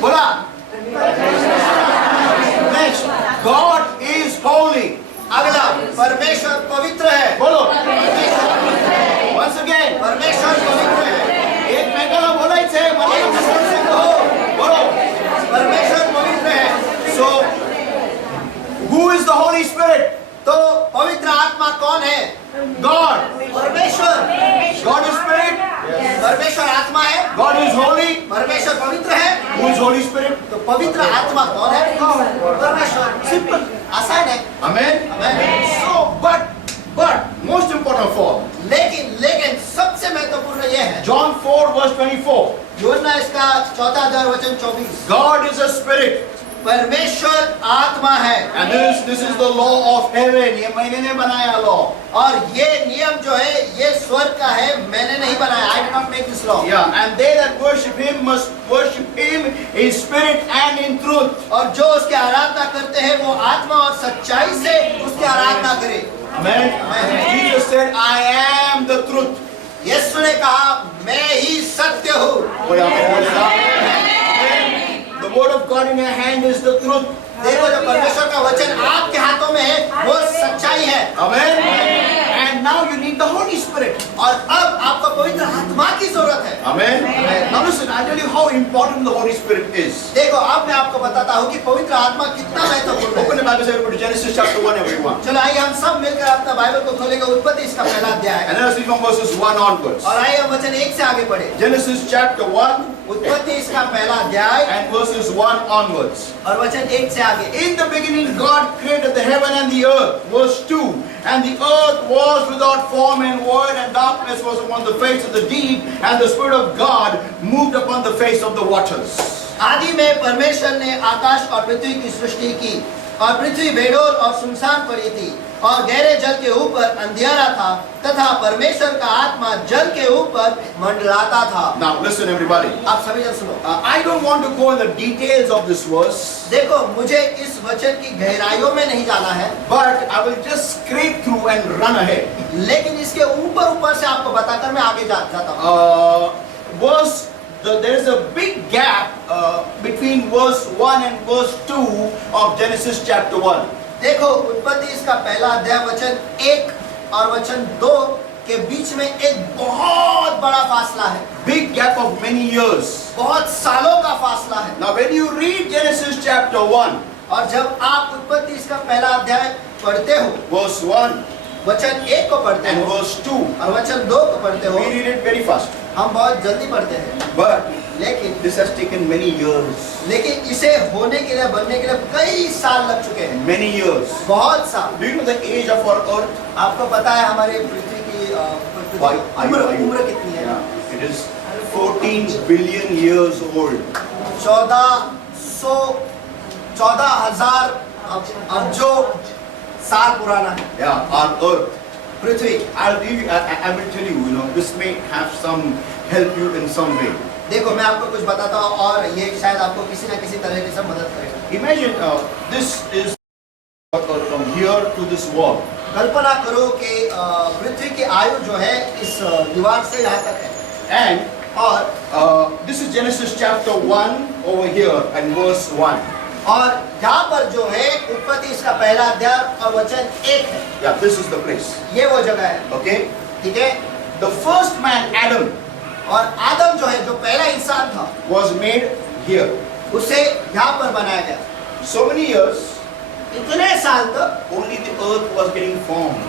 बोला. Next, God is holy. अगला, परमेश्वर पवित्र है। बोलो. Once again. परमेश्वर पवित्र है। एकमेकांना बोलायचंय. मला से कहो बोलो. परमेश्वर पवित्र है। So, who is the Holy Spirit? तो पवित्र आत्मा कौन है? God. परमेश्वर। God is spirit. परमेश्वर आत्मा है। God is holy. परमेश्वर पवित्र है। Who is Holy Spirit? तो पवित्र आत्मा कौन है? परमेश्वर। Simple. आसान है। Amen. Amen. So, but most important of all, लेकिन सबसे महत्वपूर्ण यह है, John 4 verse 24. यूहन्ना इसका 4 अध्याय वचन 24। God is a spirit. परमेश्वर आत्मा है। And this is the law of heaven. ये मैंने नहीं बनाया law. और ये नियम जो है ये स्वर्ग का है, मैंने नहीं बनाया। I did not make this law। Yeah, and they that worship Him must worship Him in spirit and in truth. और जो उसकी आराधना करते हैं वो आत्मा और सच्चाई से उसकी आराधना करे। Amen. Jesus said, I am the truth. यीशु ने कहा मैं ही सत्य हूँ। कोई आमीन बोलेगा? The word of God in your hand is the truth. देखो जो परमेश्वर का वचन आपके हाथों में है वो सच्चाई है। Amen. And now you need the Holy Spirit. और अब आपको पवित्र आत्मा की जरूरत है। Amen. Now listen, I'll tell you how important the Holy Spirit is. देखो अब मैं आपको बताता हूँ कि पवित्र आत्मा कितना महत्वपूर्ण है। Open the Bible, everybody, Genesis chapter 1, everyone. चलो आइए हम सब मिलकर अपना बाइबल को खोलेंगे, उत्पत्ति इसका पहला अध्याय And let us read from verses 1 onwards. और आइए हम वचन 1 से आगे पढ़े। Genesis chapter 1 उत्पत्ति इसका पहला अध्याय and verses 1 onwards. और वचन 1 से आगे। In the beginning God created the heaven and the earth. Verse 2. And the earth was without form and void, and darkness was upon the face of the deep, and the Spirit of God moved upon the face of the waters. आदि में परमेश्वर ने आकाश और पृथ्वी की सृष्टि की और पृथ्वी बेडोल और सुनसान पड़ी थी और गहरे जल के ऊपर अंधियारा था तथा परमेश्वर का आत्मा जल के ऊपर मंडलाता था। Now listen everybody. आप सभी जन सुनो। I don't want to go in the details of this verse, देखो, मुझे इस वचन की गहराइयों में नहीं जाना है, but I will just scrape through and run ahead. लेकिन इसके ऊपर से आपको बताकर मैं आगे जाता हूँ। There is a big gap between verse 1 and verse 2 of Genesis chapter 1. देखो, उत्पत्ति इसका पहला अध्याय वचन 1 और वचन 2 के बीच में एक बहुत बड़ा फासला है। Big gap of many years. बहुत सालों का फासला है। Now when you read Genesis chapter 1, और जब आप उत्पत्ति इसका पहला अध्याय पढ़ते हो, verse 1 वचन 1 को पढ़ते and हो verse 2, और वचन 2 को पढ़ते हो, we read it very fast. हम बहुत जल्दी पढ़ते हैं। But लेकिन this has taken many years. इसे होने के लिए, बनने के लिए कई साल लग चुके हैं। Many years. बहुत साल। Do you know the age of our earth? आपको पता है हमारे पृथ्वी की उम्र कितनी है? Yeah, it is 14 billion years old. 14,000 अब्जों साल पुराना है। Yeah, our earth. Prithvi. I will tell you, this may have some help you in some way. देखो, मैं आपको कुछ बताता हूँ और ये शायद आपको किसी न किसी तरह से मदद करेगा। Imagine this is from here to this wall. कल्पना करो कि पृथ्वी की आयु जो है इस दीवार से यहाँ तक है। And और this is Genesis chapter 1 over here and verse 1. और यहाँ पर जो है उत्पत्ति इसका पहला अध्याय और वचन 1 है। Yeah, this is the place. ये वो जगह है। Okay? ठीक है। The first man, Adam, और आदम जो है, जो पहला इंसान था, was made here. उसे यहाँ पर बनाया गया। So many years, इतने साल तक only the earth was getting formed.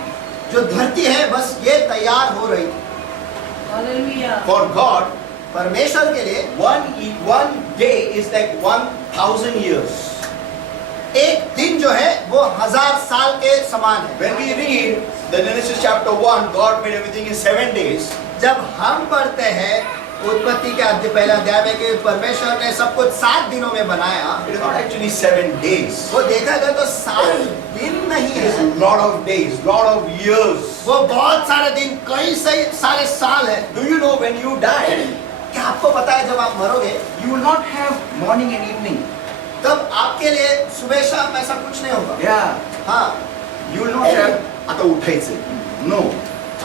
जो धरती है बस ये तैयार हो रही थी। For God, परमेश्वर के लिए one day is like 1,000 years. एक दिन जो है वो 1000 साल के समान है। When we read the Genesis chapter 1, God made everything in 7 days. जब हम पढ़ते हैं उत्पत्ति के पहला अध्याय में कि परमेश्वर ने सब कुछ 7 दिनों में बनाया, It is not actually 7 days. वो देखा जाए तो 7 दिन नहीं It is है, a lot of days, lot of years. वो बहुत सारे दिन, कई सारे साल है। Do you know when you die, क्या आपको पता है जब आप मरोगे you will not have morning and evening. तब आपके लिए सुबह शाम ऐसा कुछ नहीं होगा। Yeah. हाँ, You will not have आता उठायचे. No.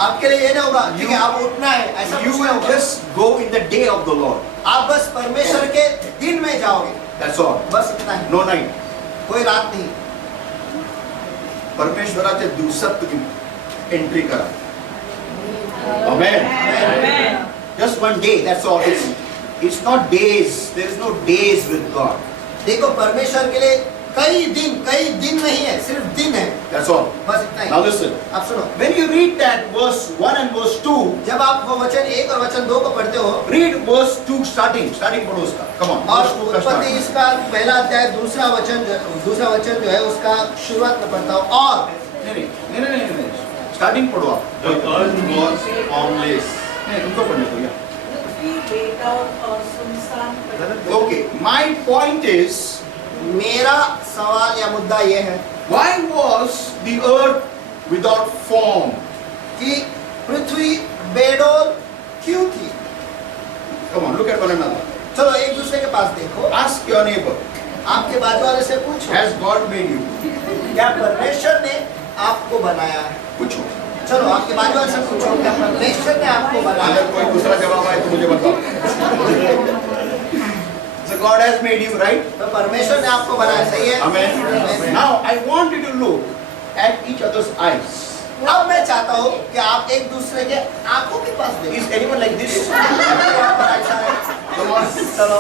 आपके लिए ये नहीं होगा ठीक है आप उठना है, ऐसा You कुछ नहीं will होगा। just go in the day of the Lord. आप बस परमेश्वर के दिन में जाओगे, That's all. बस इतना ही, No night. कोई रात नहीं। परमेश्वराच्या दिवसात तुम्ही एंट्री करा. Amen. Just one day. That's all. It's not days. There is no days with God. देखो, परमेश्वर के लिए कई दिन नहीं है, सिर्फ दिन है, That's all. बस इतना ही। Now listen. आप सुनो, When you read that verse 1 and verse 2, जब आप वो वचन 1 और वचन 2 को पढ़ते हो read verse 2 starting पढ़ो उसका. Come on. और Verse 2 का उत्पत्ति start. इसका पहला अध्याय दूसरा वचन जो है उसका शुरुआत में पढ़ता हूँ। और नहीं. Starting पढ़ो आप. The earth was formless. नहीं, उनको पढ़ने दो यार. और सुनसान Okay. My point is, मेरा सवाल या मुद्दा ये है why was the earth without form? कि पृथ्वी बेडौल क्यों थी? Come on, look at one another. चलो एक दूसरे के पास देखो, Ask your neighbor. आपके बाजू वाले से पूछो, Has God made you? क्या परमेश्वर ने आपको बनाया है? पूछो. चलो आपके बाजू वाले से पूछो, क्या परमेश्वर ने आपको बनाया अगर है? कोई दूसरा जवाब आए तो मुझे बताओ. So God has made you, right? तो परमेश्वर ने आपको बनाया, सही है? Amen. Now I want you to look at each other's eyes. अब मैं चाहता हूँ कि आप एक दूसरे के आंखों के पास देखो। Is anyone like this? ऐसा है। Come on, चलो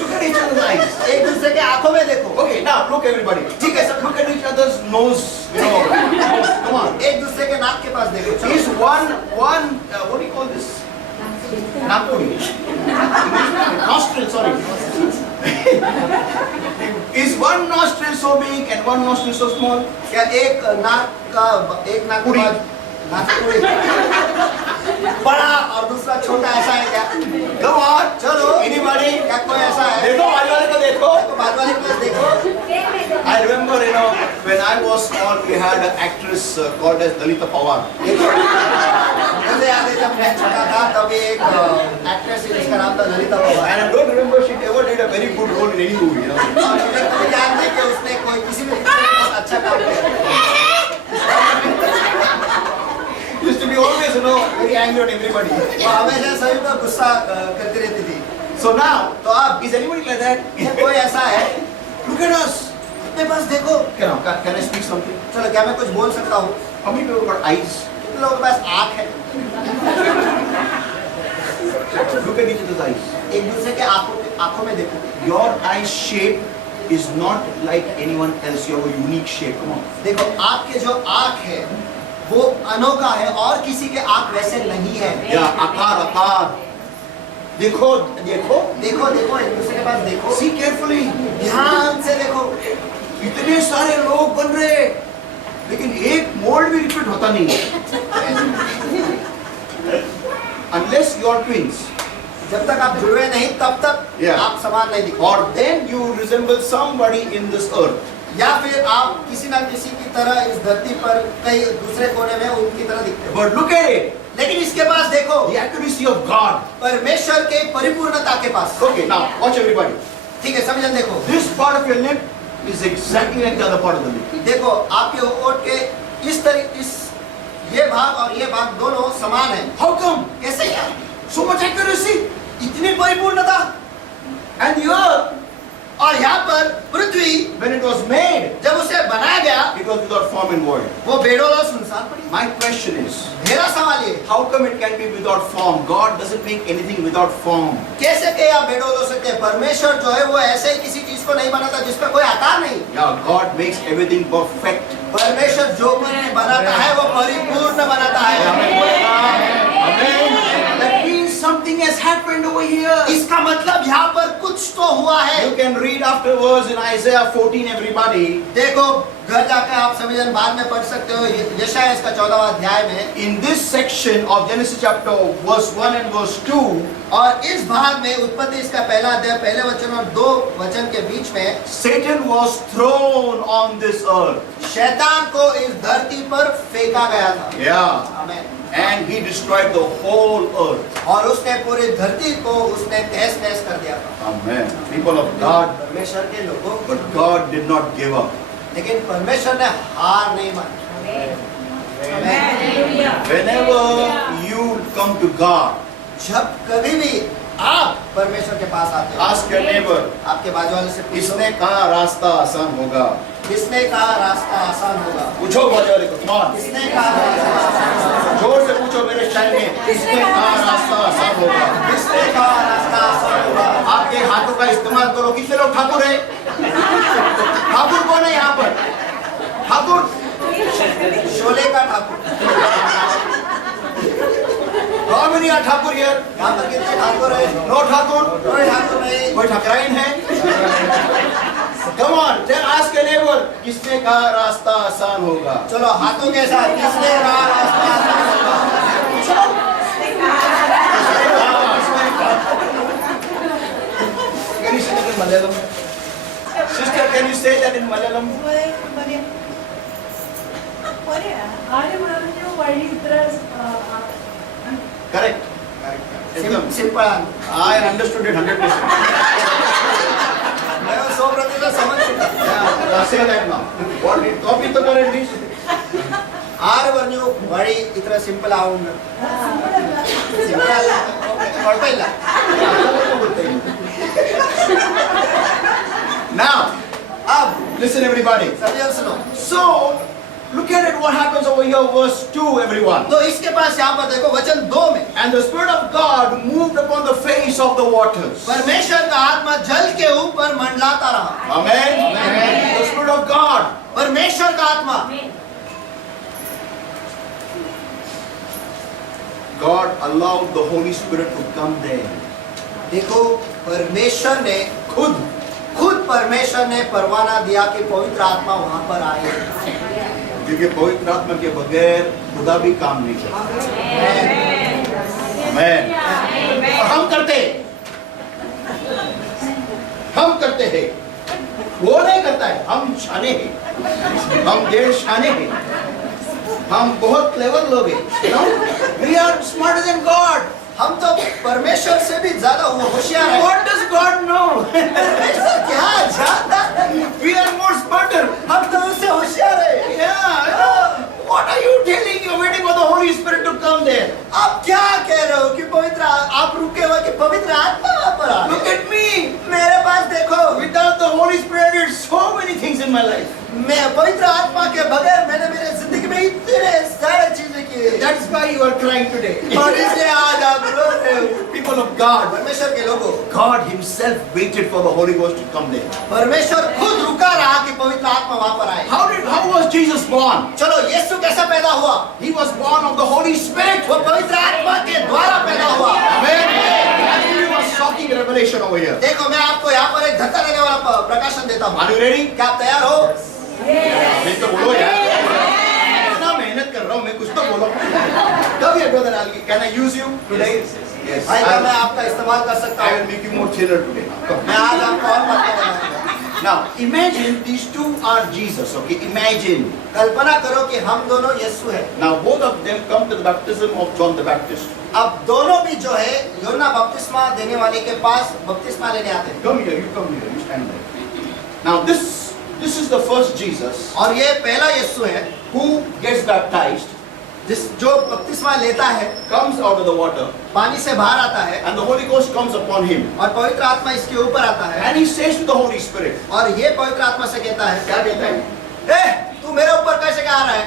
look at each other's eyes. एक दूसरे के आंखों में देखो। Okay, now look everybody. ठीक है, सब look at each other's nose. Come on. एक दूसरे के नाक के पास देखो। चलो। Is one what do you call this? Nakpuri. Nostril, sorry. Is one nostril so big and one nostril so small? क्या एक नाक के पूरी। बाद नाकपुरी बड़ा और दूसरा छोटा, ऐसा है क्या? Come on. चलो Anybody? क्या कोई ऐसा है? देखो बाजू वाले को देखो. तो बाद वाले के पास देखो। I remember, when I was small, we had an actress called as Lalita Pawar. मुझे याद है जब मैं छोटा था तभी एक एक्ट्रेस थी जिसका नाम था Lalita Pawar. And I don't remember she ever did a very good role in any movie, you know. और मुझे कभी याद नहीं कि उसने कोई किसी भी पिक्चर में बहुत अच्छा काम किया। Used to be always, you know, very angry on everybody. वो हमेशा सभी पर गुस्सा करती रहती थी। So now, तो अब is anybody like that? कोई ऐसा है, Look at us. अपने पास देखो। Can I speak something? चलो क्या मैं कुछ बोल सकता हूँ? How many people got eyes? कितने लोगों के पास आँख है? Look at each other's eyes. एक दूसरे के आँखों में देखो। Your eye shape is not like anyone else. You have a unique shape. Come on. देखो आपके जो आँख है वो अनोखा है और किसी के आँख वैसे नहीं है। Yeah, आकार. देखो. देखो एक दूसरे के पास देखो। See carefully. ध्यान से देखो। इतने सारे लोग बन रहे, लेकिन एक मोल्ड भी रिपीट होता नहीं है। Unless you are twins. जब तक आप जुड़े नहीं तब तक Yeah. आप समान नहीं दिखो। Or then you resemble somebody in this earth. या फिर आप किसी ना किसी की तरह इस धरती पर कई दूसरे कोने में उनकी तरह दिखते हो। But look at it. लेकिन इसके पास देखो The accuracy of God. परमेश्वर के परिपूर्णता के पास। Okay, now watch everybody. ठीक है, समझन देखो। This part of your lip is exactly like the other part of the lip. देखो आपके होंठ के ये भाग और ये भाग दोनों समान है। How come? कैसे यार? So much accuracy. इतनी परिपूर्णता। And the earth, और यहाँ पर पृथ्वी when it was made, जब उसे बनाया गया it was without form and void. वो बेडौल और सुनसान पड़ी। My question is, मेरा सवाल ये how come it can be without form? God doesn't make anything without form. कैसे के आप बेडौल हो सकते हैं? परमेश्वर जो है वो ऐसे ही किसी चीज को नहीं बनाता जिसका कोई आकार नहीं। Yeah, God makes everything perfect. परमेश्वर जो कुछ भी बनाता है वो परिपूर्ण बनाता है। Amen. That means something has happened over here. इसका मतलब यहाँ पर कुछ तो हुआ है। You can read afterwards in Isaiah 14, everybody. देखो घर जाकर आप समीजन बाद में पढ़ सकते हो यशायाह इसका 14वां अध्याय में। In this section of Genesis chapter verse 1 and verse 2, और इस भाग में उत्पत्ति इसका पहला अध्याय पहले वचन और 2 वचन के बीच में Satan was thrown on this earth. शैतान को इस धरती पर फेंका गया था। Yeah. आमीन। And he destroyed the whole earth. और उसने पूरी धरती को उसने तहस-नहस कर दिया था। Amen. People of God, परमेश्वर के लोगों, but God did not give up. लेकिन परमेश्वर ने हार नहीं मानी। Whenever you come to God, जब कभी भी आप परमेश्वर के पास आते हो, ask your neighbor, आपके बाजू वाले से पूछो, किसने कहा रास्ता आसान होगा? किसने कहा रास्ता आसान होगा? पूछो बाजू वाले को, come on. किसने कहा रास्ता आसान होगा? जोर से पूछो मेरे स्टाइल में, किसने कहा रास्ता आसान होगा? किसने कहा रास्ता आसान होगा? आपके हाथों का इस्तेमाल करो। कितने लोग ठाकुर है? ठाकुर कौन है यहाँ पर? ठाकुर? शोले का Thakur. How many are Thakur here? यहाँ पर कितने ठाकुर है? No ठाकुर? कोई ठाकुर नहीं। कोई ठकराइन है? Come on, then ask your neighbor, किसने कहा रास्ता आसान होगा? चलो हाथों के साथ किसने कहा रास्ता आसान होगा? Can you say that in Malayalam? Sister, can you say that in Malayalam? ആര് പറഞ്ഞു വഴി ഇത്ര Correct. Simple. I understood it 100%. मैं 100% समझ चुका। Yeah, say that now. What did copy the current dish? ആര് പറഞ്ഞു വഴി ഇത്ര സിമ്പിൾ ആവും? സിമ്പിൾ അല്ല, കുഴപ്പമില്ല। Now, अब listen everybody. समझो सुनो। So, look at it what happens over here, verse 2, everyone. तो इसके पास यहाँ पर देखो वचन 2 में And the Spirit of God moved upon the face of the waters. परमेश्वर का आत्मा जल के ऊपर मंडलाता रहा। Amen. The Spirit of God. परमेश्वर का आत्मा, God allowed the Holy Spirit to come there. देखो परमेश्वर ने खुद परमेश्वर ने परवाना दिया कि पवित्र आत्मा वहां पर आए। क्योंकि पवित्र आत्मा के बगैर खुदा भी काम नहीं करता। Amen. और हम करते हैं, वो नहीं करते। करता है, हम शाने हैं, हम डेढ़ शाने हैं, हम बहुत क्लेवर लोग हैं, we are smarter than God. हम तो परमेश्वर से भी ज्यादा होशियार हैं। What does God know? परमेश्वर क्या जानता है? We are more smarter. हम तो उससे होशियार हैं। Yeah. What are you telling? You're waiting for the Holy Spirit to come there. आप क्या कह रहे हो कि आप रुके हुए कि पवित्र आत्मा वहाँ पर आ Look गई? at me. मेरे पास देखो, Without the Holy Spirit, I did so many things in my life. मैं पवित्र आत्मा के बगैर मैंने मेरे जिंदगी में इतने सारे चीजें की। That's why you are crying today. और इसलिए आज आप रो रहे हो। People of God, परमेश्वर के लोगों, God Himself waited for the Holy Ghost to come there. परमेश्वर खुद रुका रहा कि पवित्र आत्मा वहाँ पर आए। How was Jesus born? चलो, यीशु कैसा पैदा हुआ? He was born of the Holy Spirit. वो पवित्र आत्मा के द्वारा पैदा हुआ। Amen. That's really a shocking revelation over here. देखो, मैं आपको यहाँ पर एक धक्का देने वाला प्रकाशन देता हूँ। Are you ready? क्या आप तैयार हो? मैं तो बोलो यार, इतना मेहनत कर रहा हूँ मैं, कुछ तो बोलो। Come here, brother Ali. Can I use you today? Yes. भाई, क्या मैं आपका इस्तेमाल कर सकता I हूँ? will make you more thinner today. Come. मैं आज आपको और बातें बताऊंगा। Now, imagine these two are Jesus. Okay, imagine. कल्पना करो कि हम दोनों यीशु हैं। Now, both of them come to the baptism of John the Baptist. अब दोनों भी जो है यूहन्ना बपतिस्मा देने वाले के पास बपतिस्मा लेने आते हैं। Come here, you stand there. Now, this is the first Jesus और ये पहला यीशु है who gets baptized, जो बपतिस्मा लेता है, comes out of the water, पानी से बाहर आता है and the Holy Ghost comes upon him. और पवित्र आत्मा इसके ऊपर आता है। And he says to the Holy Spirit, और ये पवित्र आत्मा से कहता है, क्या कहता है? तू मेरे ऊपर कैसे आ रहा है?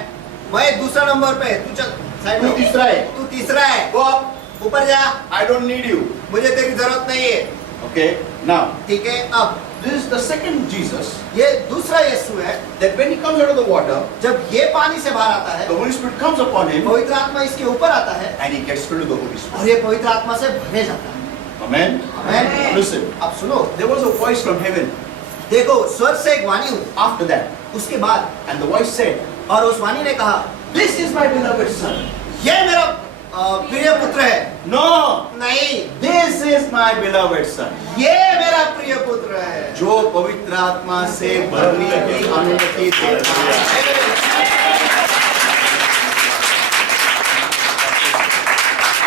भाई दूसरा नंबर पे तू चल साइड तू में। तीसरा है। तू तीसरा है। Go up. ऊपर जा। I don't need you. मुझे तेरी जरूरत नहीं है। Okay. Now, ठीक है, अब this is the second Jesus. ये दूसरा यीशु है। That when he comes out of the water, जब ये पानी से बाहर आता है, the Holy Spirit comes upon him, पवित्र आत्मा इसके ऊपर आता है and he gets filled with the Holy Spirit. और ये पवित्र आत्मा से भरे जाता है। Amen. आमेन। Listen. अब सुनो, There was a voice from heaven देखो स्वर्ग से एक वाणी हुई। after that, उसके बाद and the voice said, और उस वाणी ने कहा, "This is my beloved son." ये मेरा प्रिय पुत्र है। No, नहीं, this is my beloved son. ये मेरा प्रिय पुत्र है जो पवित्र आत्मा से भरने की अनुमति देता है।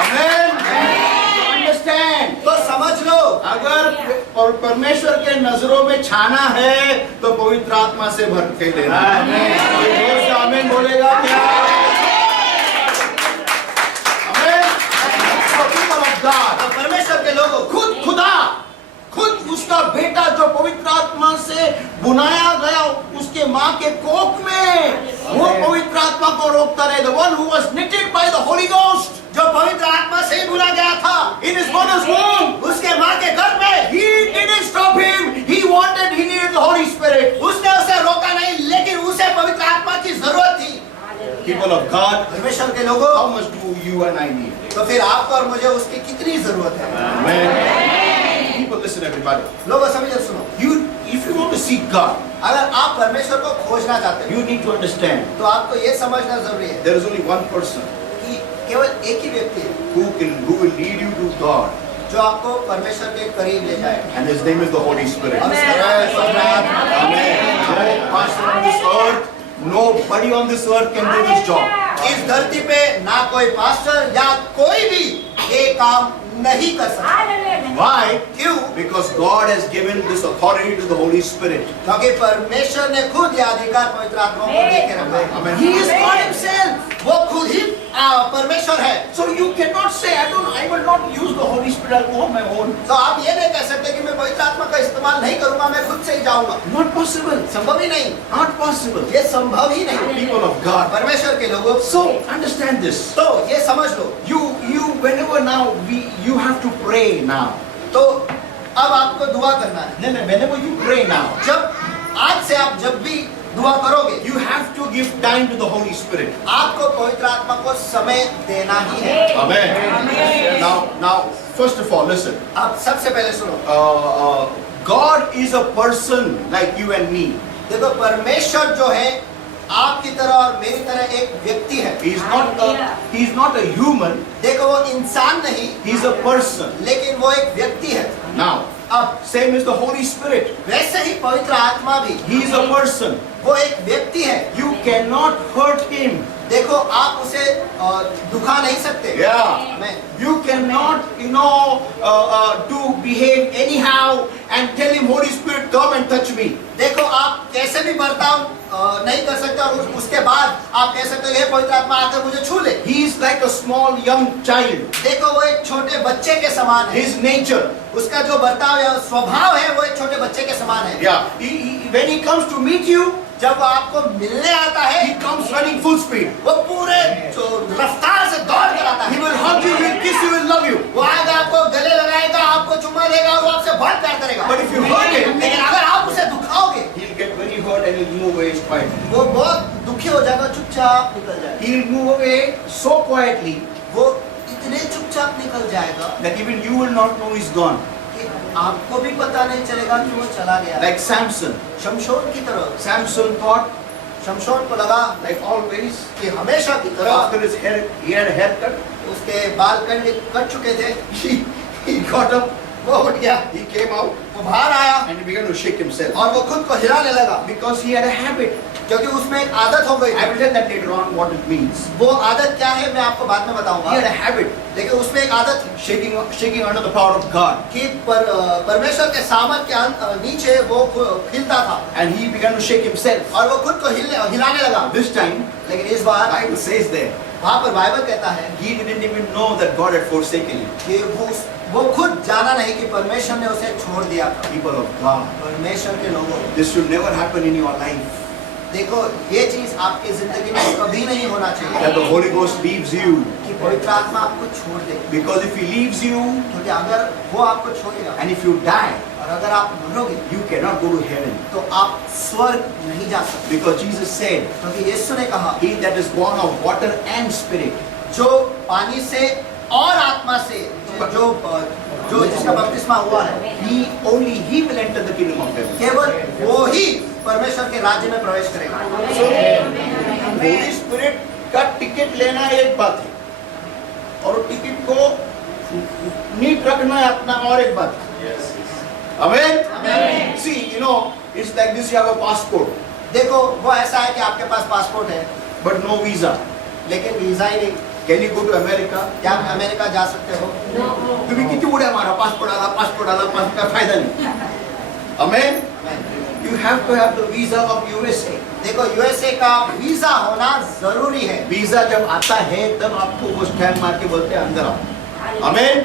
Amen. Understand? तो समझ लो, अगर परमेश्वर के नजरों में छाना है तो पवित्र आत्मा से भर के देना। आमीन बोलेगा क्या? तो परमेश्वर के लोगों खुद उसका बेटा जो पवित्र आत्मा से बुनाया गया उसके माँ के कोख में, वो पवित्र आत्मा को रोकता रहे। The one who was knitted by the Holy Ghost, जो पवित्र आत्मा से ही बुना गया था in his mother's womb, उसके माँ के गर्भ में, he didn't stop him. He needed the Holy Spirit. उसने उसे रोका नहीं, लेकिन उसे पवित्र आत्मा की जरूरत थी। People of God, परमेश्वर के लोगों, how much do you and I need? तो फिर आपको और मुझे उसकी कितनी जरूरत है? Amen. People, listen, everybody. लोगों समझ सुनो, If you want to seek God, अगर आप परमेश्वर को खोजना चाहते हो you need to understand तो आपको ये समझना जरूरी है there is only one person कि केवल एक ही व्यक्ति है who will lead you to God, जो आपको परमेश्वर के करीब ले जाए, and his name is the Holy Spirit. और उसका नाम है पवित्र आत्मा। Amen. No pastor on this earth, nobody on this earth can do this job. इस धरती पे ना कोई पास्टर या कोई भी ये काम नहीं कर सकता। Why? क्यों? Because God has given this authority to the Holy Spirit. क्योंकि परमेश्वर ने खुद ये अधिकार पवित्र आत्मा को दे के रखा है। Amen. He is God Himself. वो खुद ही परमेश्वर है। So you cannot say, I will not use the Holy Spirit, I'll go on my own. तो आप ये नहीं कह सकते कि मैं पवित्र आत्मा का इस्तेमाल नहीं करूंगा, मैं खुद से ही जाऊंगा। Not possible. संभव ही नहीं, Not possible. ये संभव ही नहीं। People of God. परमेश्वर के लोगों, So understand this. तो ये समझ लो। Whenever now you have to pray now. तो अब आपको दुआ करना है। No, whenever you pray now, जब आज से आप जब भी दुआ करोगे, you have to give time to the Holy Spirit. आपको पवित्र आत्मा को समय देना ही है। Amen. Now, first of all, listen. अब सबसे पहले सुनो, God is a person like you and me. देखो परमेश्वर जो है आपकी तरह और मेरी तरह एक व्यक्ति है। He's not a human. देखो वो इंसान नहीं, He's a person. लेकिन वो एक व्यक्ति है। Now, अब Same is the Holy Spirit. वैसे ही पवित्र आत्मा भी, He is a person. वो एक व्यक्ति है। You cannot hurt him. देखो आप उसे दुखा नहीं सकते। Yeah. मैं You cannot, behave anyhow and tell him, Holy Spirit, come and touch me. देखो आप कैसे भी बर्ताव नहीं कर सकते और उसके बाद आप कह सकते हो हे पवित्र आत्मा आकर मुझे छू ले। He is like a small young child. देखो वो एक छोटे बच्चे के समान है। His nature. उसका जो बर्ताव है स्वभाव है वो एक छोटे बच्चे के समान है। Yeah. When he comes to meet you, जब वो आपको मिलने आता है he comes running full speed. वो पूरे जो रफ्तार से दौड़ कर आता He है। will hug you, will kiss you, will love you. वो आएगा आपको गले लगाएगा, आपको चुम्मा देगा और वो आपसे बहुत प्यार करेगा। But if you hurt him, लेकिन अगर आप उसे दुखाओगे he'll get very hurt and he'll move away quietly. वो बहुत दुखी हो जाएगा, चुपचाप निकल जाएगा। He'll move away so quietly वो इतने चुपचाप निकल जाएगा that even you will not know he's gone. कि आपको भी पता नहीं चलेगा कि वो चला गया। Like Samson. शमशोन की तरह Samson thought, शमशोन को लगा like always, कि हमेशा की तरह after his hair, he had a haircut. उसके बाल कट चुके थे। He got up, वो उठ गया, he came out, वो बाहर आया and he began to shake himself. और वो खुद को हिलाने लगा Because he had a habit. क्योंकि उसमें एक आदत हो गई I will थी। tell that later on what it means. वो आदत क्या है मैं आपको बाद में He had बताऊंगा। a habit, लेकिन उसमें एक आदत थी shaking under the power of God. कि परमेश्वर के सामर्थ के नीचे वो हिलता था And he began to shake himself. और वो खुद को हिलाने लगा। This time, लेकिन इस बार the Bible says there, वहाँ पर बाइबल कहता है he didn't even know that God had forsaken him. कि वो खुद जाना नहीं कि परमेश्वर ने उसे छोड़ दिया था। People of God, परमेश्वर के लोगों, this should never happen in your life. देखो ये चीज आपकी जिंदगी में कभी नहीं होना चाहिए That the Holy Ghost leaves you. कि पवित्र आत्मा आपको छोड़ दे। Because if he leaves you, क्योंकि अगर वो आपको छोड़ेगा and if you die, और अगर आप मरोगे you cannot go to heaven. तो आप स्वर्ग नहीं जा सकते। Because Jesus said, क्योंकि यीशु ने कहा he that is born of water and spirit, जो पानी से और आत्मा से जो जिसका बपतिस्मा हुआ है only he will enter the kingdom of heaven. केवल वो ही परमेश्वर के राज्य में प्रवेश करेगा। Holy Spirit का टिकट लेना एक बात है और टिकट को नीट रखना है अपना और एक बात है। Amen. See, it's like this. You have a passport, देखो वो ऐसा है कि आपके पास पासपोर्ट है but no visa. लेकिन वीजा ही नहीं। Can you go to America? क्या आप अमेरिका जा सकते हो? तुम्ही किती उड्या मारा पासपोर्ट आला का फायदा नहीं. Amen. You have to have the visa of USA. देखो यूएसए का वीजा होना जरूरी है। वीजा जब आता है तब आपको वो स्टैम्प मार के बोलते हैं अंदर आओ. Amen.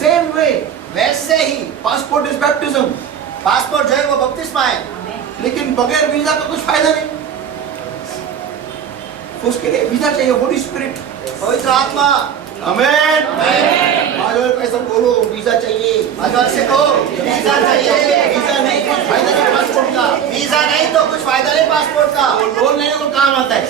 Same way. वैसे ही पासपोर्ट इज बैप्टिज्म. पासपोर्ट जो है वो बपतिस्मा है। लेकिन बगैर वीजा का कुछ फायदा नहीं. उसके लिए वीजा चाहिए. होली स्पिरिट, पवित्र आत्मा। आमेन. आज और कैसा बोलो वीजा चाहिए. आज से कहो वीजा चाहिए। वीजा नहीं कुछ फायदा नहीं पासपोर्ट का. वीजा नहीं तो कुछ फायदा नहीं पासपोर्ट का। वो लोन लेने को काम आता है.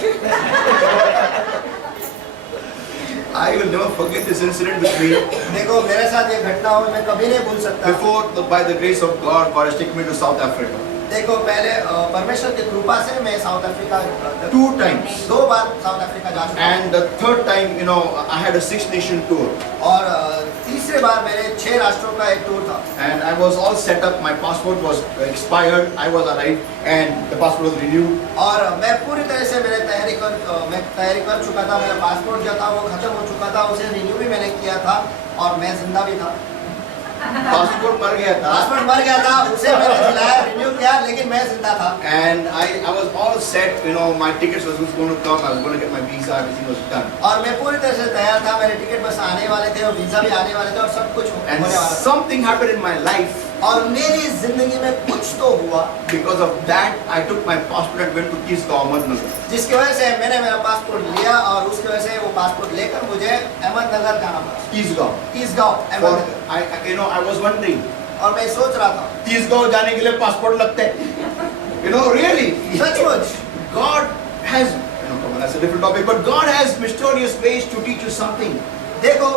I will never forget this incident with me. देखो मेरे साथ ये घटना हुई, मैं कभी नहीं भूल सकता। Before, by the grace of God, God has taken me to South Africa. देखो पहले परमेश्वर की कृपा से मैं साउथ अफ्रीका 2 times. 2 बार साउथ अफ्रीका जा चुका हूं। And the 3rd time, I had a 6-nation tour. और तीसरे बार मेरे 6 राष्ट्रों का एक टूर था। And I was all set up. My passport was expired. I was arrived, and the passport was renewed. और मैं पूरी तरह से मैं तैयारी कर चुका था। मेरा पासपोर्ट जो था वो खत्म हो चुका था, उसे रिन्यू भी मैंने किया था और मैं जिंदा भी था। पासपोर्ट मर गया था. पासपोर्ट मर गया था, उसे मैंने जिलाया, रिन्यू किया, लेकिन मैं जिंदा था। And I was all set. My tickets was going to come. I was going to get my visa. Everything was done. और मैं पूरी तरह से तैयार था, मेरे टिकट बस आने वाले थे और वीजा भी आने वाले थे और सब कुछ And होने वाला था। something happened in my life. और मेरी जिंदगी में कुछ तो हुआ Because of that, I took my passport and went to Kisgaon, Ahmednagar. जिसकी वजह से मैंने मेरा पासपोर्ट लिया और उसकी वजह से वो पासपोर्ट लेकर मुझे अहमदनगर जाना पड़ा। Kisgaon. कीसगांव For Ahmednagar. I was wondering. और मैं सोच रहा था Kisgaon जाने के लिए पासपोर्ट लगता है. Really. सचमुच God has. Come on, that's a different topic. But God has mysterious ways to teach you something. देखो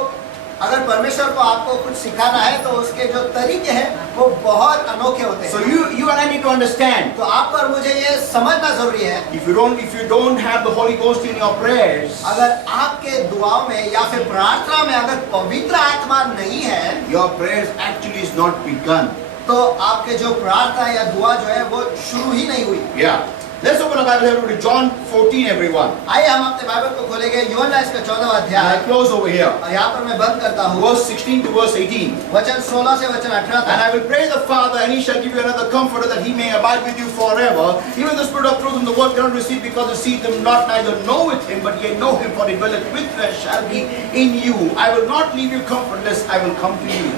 अगर परमेश्वर को आपको कुछ सिखाना है तो उसके जो तरीके हैं वो बहुत अनोखे होते So हैं। you and I need to understand. तो आप और मुझे ये समझना जरूरी है, If you don't have the Holy Ghost in your prayers, अगर आपके दुआओं में या फिर प्रार्थना में अगर पवित्र आत्मा नहीं है, your prayers actually is not begun. तो आपके जो प्रार्थना या दुआ जो है वो शुरू ही नहीं हुई। Yeah. Let's open our Bible to John 14, everyone. आइए हम अपने बाइबल को खोलेंगे यूहन्ना इसका 14वां And अध्याय, I close over here. और यहाँ पर मैं बंद करता हूँ Verse 16 to verse 18. वचन 16 से वचन 18 And I तक। will pray the Father, and He shall give you another Comforter, that He may abide with you forever. Even the Spirit of truth whom the world cannot receive, because it seeth Him not, neither knoweth Him, but ye know Him, for He dwelleth with you and shall be in you. I will not leave you comfortless, I will come to you.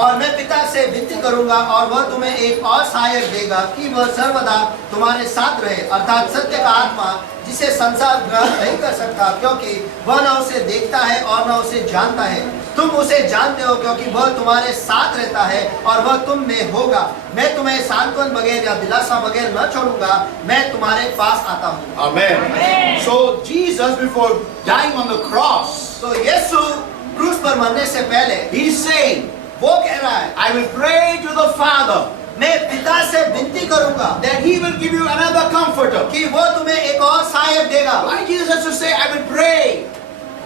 और मैं पिता से विनती करूंगा और वह तुम्हें एक और सहायक देगा कि वह सर्वदा तुम्हारे साथ रहे, अर्थात सत्य का आत्मा, जिसे संसार ग्रहण नहीं कर सकता, क्योंकि वह न उसे देखता है और न उसे जानता है। तुम उसे जानते हो क्योंकि वह तुम्हारे साथ रहता है और वह तुम में होगा। मैं तुम्हें सांत्वन बगैर या दिलासा बगैर न छोड़ूंगा, मैं तुम्हारे पास आता हूँ। Amen. So Jesus, before dying on the cross, तो यीशु क्रूस पर मरने से पहले He's saying, वो कह रहा है, I will pray to the Father, मैं पिता से विनती करूंगा that He will give you another Comforter. कि वो तुम्हें एक और सहायक देगा। Why Jesus has to say, I will pray?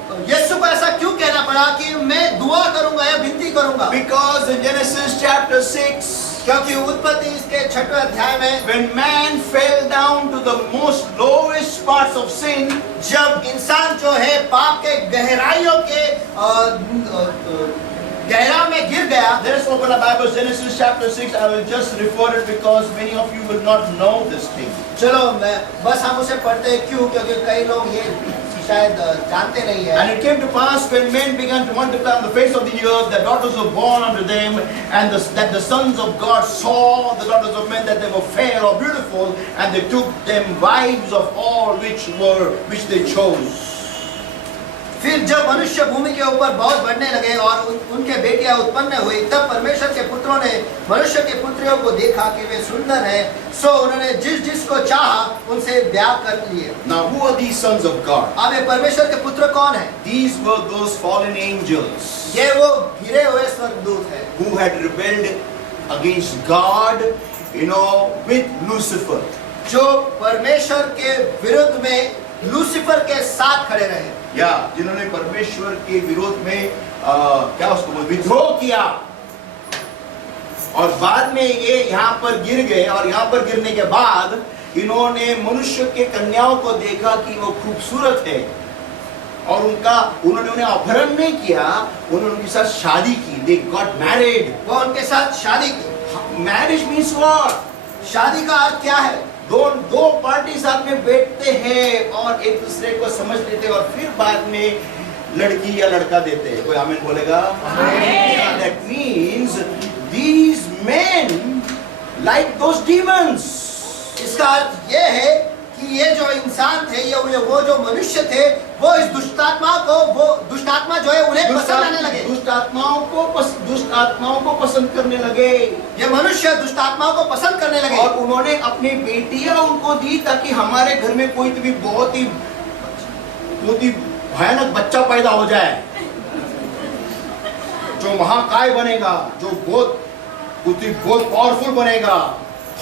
तो यीशु को ऐसा क्यों कहना पड़ा कि मैं दुआ करूंगा या विनती करूंगा? Because in Genesis chapter 6, क्योंकि उत्पत्ति इसके 6वें अध्याय में when man fell down to the most lowest parts of sin, जब इंसान जो है पाप के गहराइयों के गहरा में गिर गया। let us open our Bibles, Genesis chapter 6. I will just refer it because many of you will not know this thing. चलो मैं बस हम उसे पढ़ते हैं, क्यों? क्योंकि कई लोग ये शायद जानते नहीं है। And it came to pass when men began to multiply on the face of the earth, that daughters were born unto them, and that the sons of God saw the daughters of men, that they were fair or beautiful, and they took them wives of all which they chose. फिर जब मनुष्य भूमि के ऊपर बहुत बढ़ने लगे और उनके बेटियां उत्पन्न हुई, तब परमेश्वर के पुत्रों ने मनुष्य के पुत्रियों को देखा कि वे सुंदर हैं, सो उन्होंने जिसको चाहा उनसे ब्याह कर लिए। Now who are these sons of God? अब ये परमेश्वर के पुत्र कौन है? These were those fallen angels ये वो गिरे हुए स्वर्गदूत हैं who had rebelled against God, with Lucifer. जो परमेश्वर के विरुद्ध में लूसीफर के साथ खड़े रहे। या जिन्होंने परमेश्वर के विरोध में क्या उसको बोलते, विद्रोह किया, और बाद में ये यहाँ पर गिर गए, और यहाँ पर गिरने के बाद इन्होंने मनुष्य के कन्याओं को देखा कि वो खूबसूरत है, और उन्होंने उन्हें अपहरण नहीं किया, उन्होंने उनके साथ शादी की। They got married. वो उनके साथ शादी की। Marriage means what? शादी का अर्थ क्या है? दो पार्टी साथ में बैठते हैं और एक दूसरे को समझ लेते हैं, और फिर बाद में लड़की या लड़का देते हैं। कोई आमीन बोलेगा? That means these men like those demons. इसका अर्थ ये है कि ये जो इंसान थे, ये वो जो मनुष्य थे, वो इस दुष्ट आत्मा जो है उन्हें पसंद आने लगे। दुष्ट आत्माओं को पसंद करने लगे। ये मनुष्य दुष्ट आत्माओं को पसंद करने लगे, और उन्होंने अपनी बेटियां उनको दी ताकि हमारे घर में कोई भी बहुत ही भयानक बच्चा पैदा हो जाए, जो महाकाय बनेगा, जो बहुत पावरफुल बनेगा,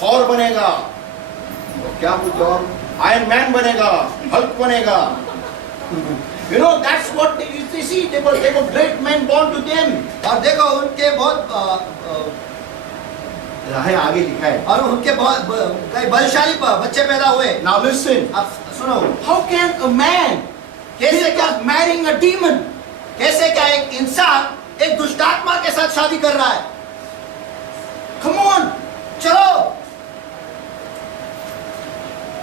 थॉर बनेगा, क्या बोलते और आयरन मैन बनेगा, हल्क बनेगा। That's what they see. They were great men born to them. और देखो उनके बहुत आगे लिखा है, और उनके बहुत कई बलशाली बच्चे पैदा हुए। Now listen. अब सुनो, How can a man marrying a demon? कैसे क्या एक इंसान एक दुष्ट आत्मा के साथ शादी कर रहा है? Come on. चलो,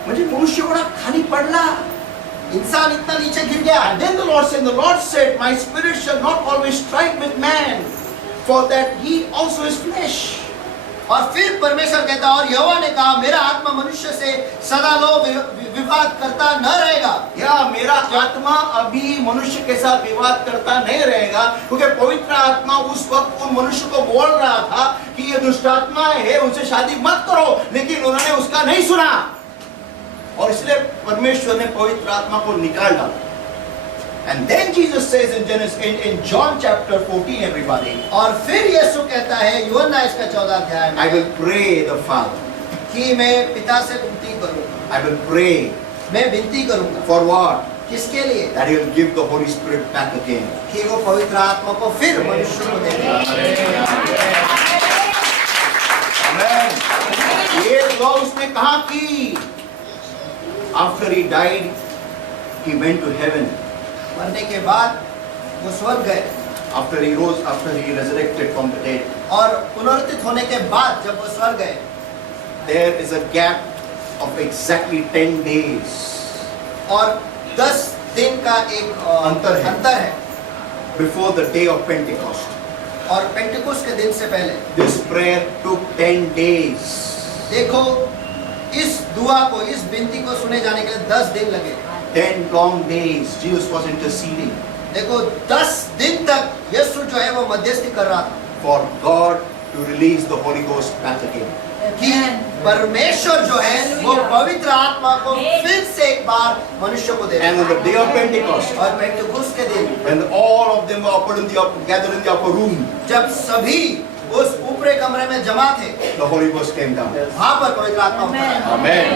म्हणजे मनुष्य बड़ा खाली पडला, इंसान इतना नीचे गिर गया। And then the Lord said, my spirit shall not always strike with man, for that he also is flesh. और फिर परमेश्वर कहता, और यहोवा ने कहा, मेरा आत्मा मनुष्य से सदा विवाद करता न रहेगा। या मेरा आत्मा अभी मनुष्य के साथ विवाद करता नहीं रहेगा, क्योंकि पवित्र आत्मा उस वक्त उन मनुष्य को बोल रहा था कि ये दुष्ट आत्मा है, उनसे शादी मत करो, लेकिन उन्होंने उसका नहीं सुना, और इसलिए परमेश्वर ने पवित्र आत्मा को निकाल डाला। And then Jesus says in John chapter 14, everybody, और फिर यीशु कहता है यूहन्ना इसका 14 अध्याय I में will pray the Father. कि मैं पिता से विनती करूंगा। I will pray मैं विनती करूंगा for what? किसके लिए? That He will give the Holy Spirit back again. कि वो पवित्र आत्मा को फिर मनुष्य को देगा। Amen. ये दुआ उसने कहाँ की? After He died, He went to heaven. मरने के बाद वो स्वर्ग गए After He rose, after He resurrected from the dead, और पुनरुत्थित होने के बाद जब वो स्वर्ग गए, there is a gap of exactly 10 days. और 10 दिन का एक अंतर है Before the day of Pentecost. और पेंटिकुस के दिन से पहले। This prayer took 10 days. देखो इस दुआ को, इस विनती को सुने जाने के लिए 10 दिन लगे। 10 long days. Jesus was interceding देखो 10 दिन तक यीशु जो है वो मध्यस्थी कर रहा था for God to release the Holy Ghost back again. कि परमेश्वर जो है वो पवित्र आत्मा को फिर से एक बार मनुष्य को दे। And on the day of Pentecost, और पेंटिकुस के दिन when all of them were gathered in the upper room, जब सभी उस ऊपरे कमरे में जमा थे, the Holy Ghost came down. वहाँ पर पवित्र आत्मा उतर आया। Amen.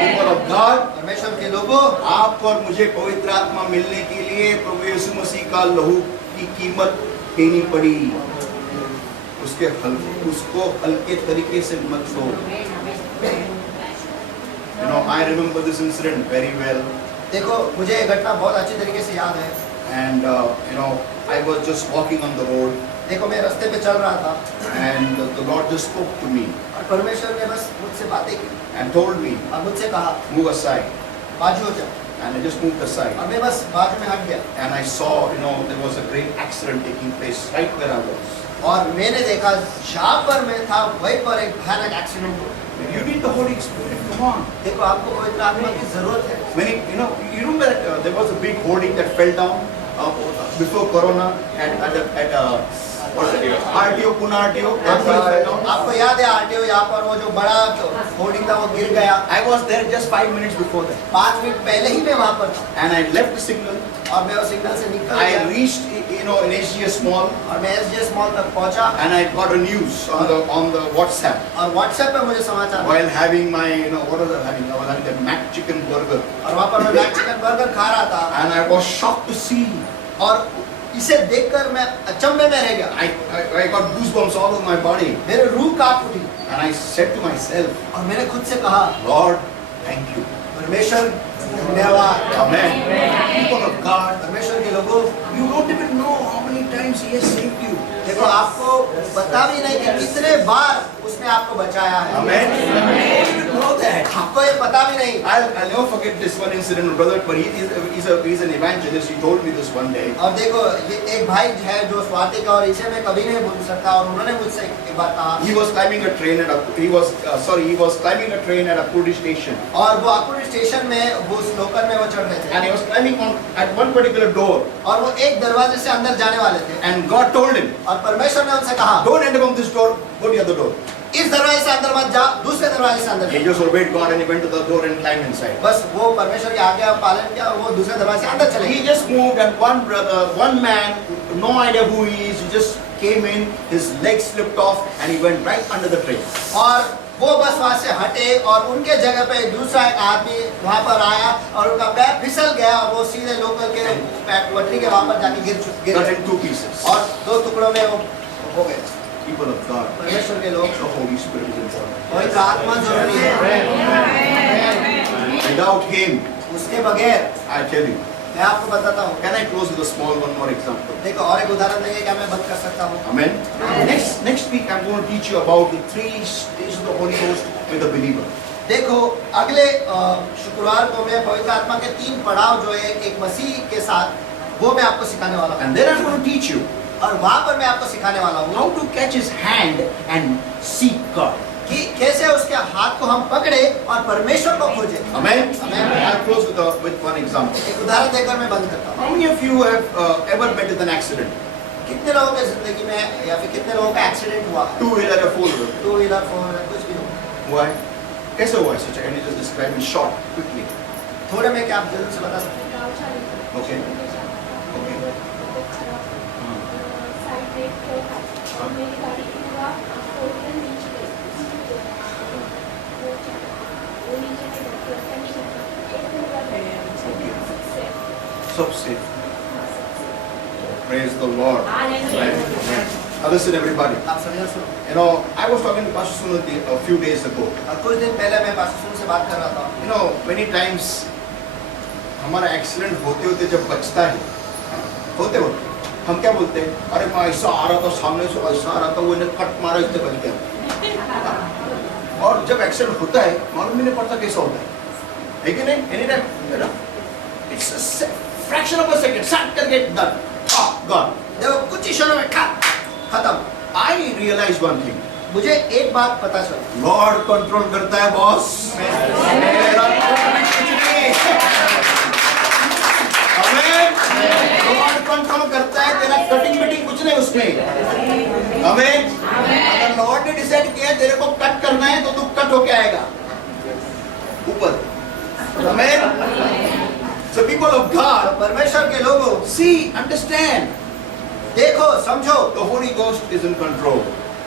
People of God, परमेश्वर के लोगों, आपको और मुझे पवित्र आत्मा मिलने के लिए प्रभु यीशु मसीह का लहू की कीमत देनी पड़ी। उसको हल्के तरीके से मत लो। You know, I remember this incident very well. देखो मुझे ये घटना बहुत अच्छी तरीके से याद है। And you know, I was just walking on the road, देखो मैं रास्ते पे चल रहा था and the Lord just spoke to me और परमेश्वर ने बस मुझसे बातें की and told me, और मुझसे कहा move aside. बाजू हो जा, And I just moved aside. और मैं बस बाजू में हट गया And I saw, you know, there was a great accident taking place right where I was. और मैंने देखा जहाँ पर मैं था वहीं पर एक भयानक एक्सीडेंट हुआ। You need the Holy Spirit. Come on. देखो आपको पवित्र आत्मा की जरूरत है। When you know, you remember there was a big hoarding that fell down before Corona at what's it? RTO, Pune RTO. That thing fell down. आपको याद है आरटीओ यहाँ पर वो जो बड़ा होर्डिंग था वो गिर गया। I was there just 5 minutes before that. 5 minute पहले ही मैं वहाँ पर था And I left the signal. और मैं उस सिग्नल से निकल I गया reached, you know, in SGS Mall, और मैं एसजीएस मॉल तक पहुँचा and I got a news on the WhatsApp और व्हाट्सएप पे मुझे समाचार मिला। while having my, you know, what was I having? I was having the Mac Chicken burger, और वहाँ पर मैं मैक चिकन बर्गर खा रहा था and I was shocked to see. और इसे देखकर मैं अचंभे में रह गया। I got goosebumps all over my body, मेरे रूह कांप उठी and I said to myself, और मैंने खुद से कहा Lord, thank you. परमेश्वर धन्यवाद। Amen. People of God, परमेश्वर के लोगों, you don't even know how many times He has saved you. देखो आपको पता भी नहीं कि कितने बार उसने आपको बचाया है। Amen. You don't even know that. आपको ये पता भी नहीं। I'll never forget this one incident, brother. But he's an evangelist. He told me this one day. और देखो ये एक भाई है जो स्वाति का, और इसे मैं कभी नहीं भूल सकता, और उन्होंने मुझसे एक बार कहा। He was climbing a train at a Puri station, और वो आकुड़ स्टेशन में वो उस लोकल में वो चढ़ रहे थे and he was climbing at one particular door. और वो एक दरवाजे से अंदर जाने वाले थे And God told him, और परमेश्वर ने उनसे कहा "Don't enter from this door. Go to the other door." इस दरवाजे से अंदर मत जा, दूसरे दरवाजे से अंदर He जा। just obeyed God and he went to the door and climbed inside. बस वो परमेश्वर के आज्ञा का पालन किया और वो दूसरे दरवाजे से अंदर चले He गए। just moved, and one man, no idea who he is, he just came in. His legs slipped off, and he went right under the train. और वो बस वहाँ से हटे और उनके जगह पे दूसरा एक आदमी वहाँ पर आया और उनका पैर फिसल गया और वो सीधे लोकल के पटरी के वहाँ पर जाके गिर Cut गए in 2 pieces. और 2 टुकड़ों में वो हो गए। People of God, परमेश्वर के लोग, the Holy Spirit is important. पवित्र आत्मा जरूरी है। Without Him, उसके बगैर I tell you. मैं आपको बताता हूँ। Can I close with a small one more example? देखो और एक उदाहरण देंगे क्या मैं बंद कर सकता हूँ? Amen. Next week I'm going to teach you about the 3 stages of the Holy Ghost with a believer. देखो अगले शुक्रवार को मैं पवित्र आत्मा के 3 पड़ाव जो है एक मसीह के साथ वो मैं आपको सिखाने वाला हूँ। And then I'm going to teach you और वहाँ पर मैं आपको सिखाने वाला हूँ how to catch His hand and seek God. कि कैसे उसके हाथ को हम पकड़े और परमेश्वर को खोजे। Amen. Amen. I'll close with one example. एक उदाहरण देकर मैं बंद करता हूँ। How many of you have ever met with an accident? कितने लोगों के जिंदगी में या फिर कितने लोगों का एक्सीडेंट हुआ? 2-wheeler or 4-wheeler? 2 wheeler 4 wheeler कुछ भी हो। Why? कैसे हुआ ऐसा? Can you just describe in short, quickly? थोड़े में क्या आप जल्दी से बता सकते Okay. था साइड में एक ट्रक था और मेरी गाड़ी पूरा टोटल नीचे गई वो नीचे के ट्रक का नीचे एक पूरा गया सबसे सब safe. Praise the Lord. Amen. Now listen, everybody. आप समझना सुनो। You know, I was talking to Pastor Sunil a few days ago. कुछ दिन पहले मैं पास्टर सुन से बात कर रहा था। You know, many times हमारा एक्सीडेंट होते होते जब बचता है, होते हम क्या बोलते हैं? अरे मैं ऐसा आ रहा था सामने से, ऐसा आ रहा था, वो इन्हें कट मारा, इससे बच गया। और जब एक्सीडेंट होता है, मालूम ही नहीं पड़ता कैसा होता है कि नहीं? Any time, you know, it's a fraction of a second, sat करके done, gone. देखो कुछ ही क्षणों में खत्म। I realized one thing. मुझे एक बात पता चला। लॉर्ड कंट्रोल करता है बॉस। लॉर्ड कंट्रोल करता है, तेरा कटिंग बिटिंग कुछ नहीं उसमें। आमीन। अगर लॉर्ड ने डिसाइड किया तेरे को कट करना है तो तू कट होके आएगा ऊपर। आमीन। So people of God, परमेश्वर के लोगों, see, understand, देखो, समझो, the Holy Ghost is in control.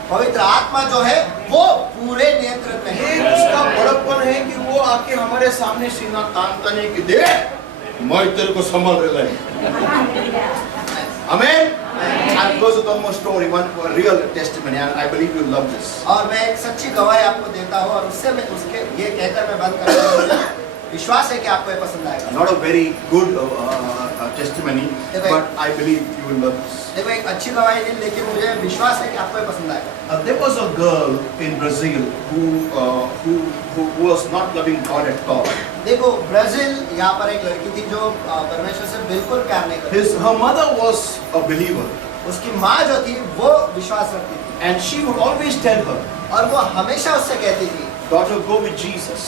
पवित्र आत्मा जो है वो पूरे नियंत्रण में ये है। उसका बड़प्पन है कि वो आके हमारे सामने सीना तानता नहीं कि देख मैं तेरे को संभाल रहा है। Amen. I'll close with one more story, one real testimony, and I believe you'll love this. और मैं एक सच्ची गवाही आपको देता हूँ और उससे मैं उसके ये कहकर मैं बंद करता हूँ। विश्वास है कि आपको ये पसंद आएगा। Not a very good testimony, देखो, but I believe you will love this. देखो एक अच्छी गवाही नहीं, लेकिन मुझे विश्वास है कि आपको ये पसंद आएगा। There was a girl in Brazil who was not loving God at all. देखो ब्राजील यहाँ पर एक लड़की थी जो परमेश्वर से बिल्कुल प्यार नहीं करती। Her mother was a believer, उसकी माँ जो थी वो विश्वास रखती थी and she would always tell her, और वो हमेशा उससे कहती थी daughter, go with Jesus.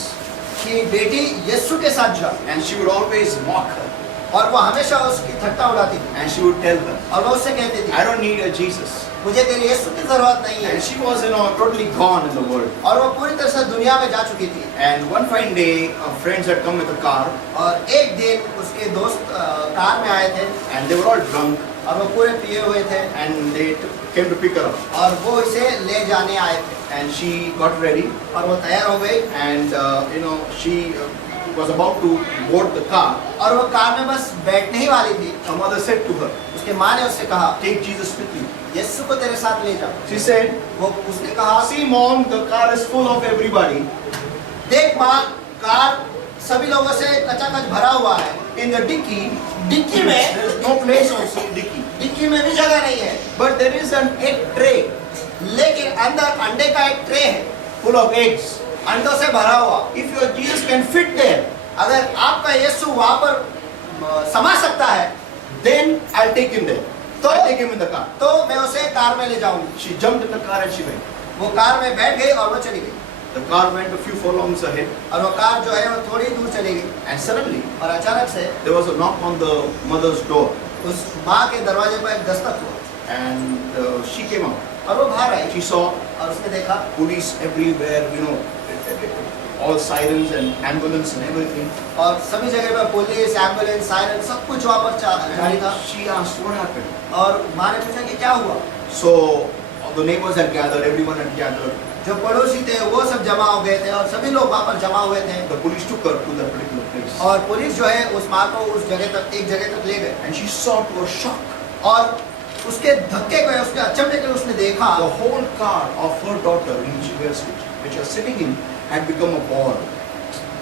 कि बेटी यीशु के साथ जा, And she would always mock her, और वो हमेशा उसकी ठट्टा उड़ाती थी and she would tell her, और वो उससे कहती थी I don't need a Jesus. मुझे तेरे यीशु की जरूरत नहीं है। And she was, totally gone in the world. और वो पूरी तरह से दुनिया में जा चुकी थी। And one fine day, friends had come with a car, और एक दिन उसके दोस्त कार में आए थे and they were all drunk, और वो पूरे पिए हुए थे and they came to pick her up. और वो इसे ले जाने आए थे And she got ready, और वो तैयार हो गई and she was about to board the car. और वो कार में बस बैठने ही वाली थी। Her mother said to her, उसके माँ ने उससे कहा take Jesus with you. यीशु को तेरे साथ ले जाओ। She said, उसने कहा see mom, the car is full of everybody. देख माँ, कार सभी लोगों से कचाकच भरा हुआ है। In the dicky, डिक्की में there is no place also in dicky. Dicky में भी जगह नहीं है, But there is an egg tray लेकिन अंदर अंडे का एक ट्रे है full of eggs. अंडों से भरा हुआ। If your Jesus can fit there, अगर आपका यीशु वहाँ पर समा सकता है then I'll take him there. I'll take him in the car. तो मैं उसे कार में ले जाऊंगी। She jumped in the car and she went. वो कार में बैठ गई और वो चली गई The car went a few furlongs ahead, और वो कार जो है वो थोड़ी दूर चली गई and suddenly और अचानक से there was a knock on the mother's door, उस माँ के दरवाजे पर एक दस्तक हुआ and she came out. और वो बाहर आई She saw और उसने देखा police everywhere, all sirens and ambulance and everything. और सभी जगह पर पुलिस, एम्बुलेंस, सायरन सब कुछ वहाँ पर जारी था। She asked what happened. और माँ ने पूछा कि क्या हुआ। So all the neighbors had gathered, everyone had gathered. जो पड़ोसी थे वो सब जमा हो गए थे और सभी लोग वहाँ पर जमा हुए थे The police took her to that particular place, और पुलिस जो है उस माँ को उस जगह तक एक जगह तक ले गए and she saw to her shock और उसके धक्के को उसके अचंभे को उसने देखा the whole car of her daughter, which was sitting in, had become a ball.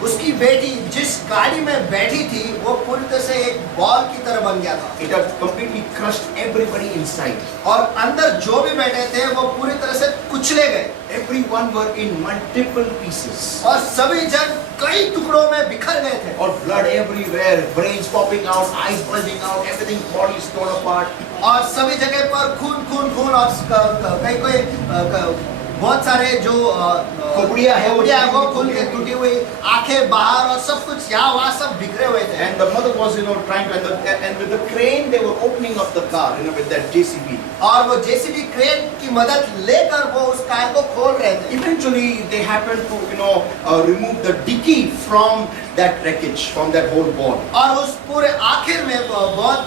उसकी बेटी जिस गाड़ी में बैठी थी वो पूरी तरह से एक बॉल की तरह बन गया था It had completely crushed everybody inside. और अंदर जो भी बैठे थे वो पूरी तरह से कुचले गए Everyone were in multiple pieces. और सभी जन कई टुकड़ों में बिखर गए थे Or blood everywhere, brains popping out, eyes bulging out, everything, bodies torn apart. और सभी जगह पर खून खून खून और कई कोई बहुत सारे जो खोपड़ियाँ है, खोपड़ियाँ हैं, वो खुल के टूटी हुई, आंखें बाहर और सब कुछ यहाँ वहाँ सब बिखरे हुए थे। And the mother was, trying to, and with the crane they were opening up the car, with that JCB. और वो जेसीबी क्रेन की मदद लेकर वो उस कार को खोल रहे थे। Eventually they happened to, remove the dicky from that wreckage, from that whole ball. और उस पूरे आखिर में बहुत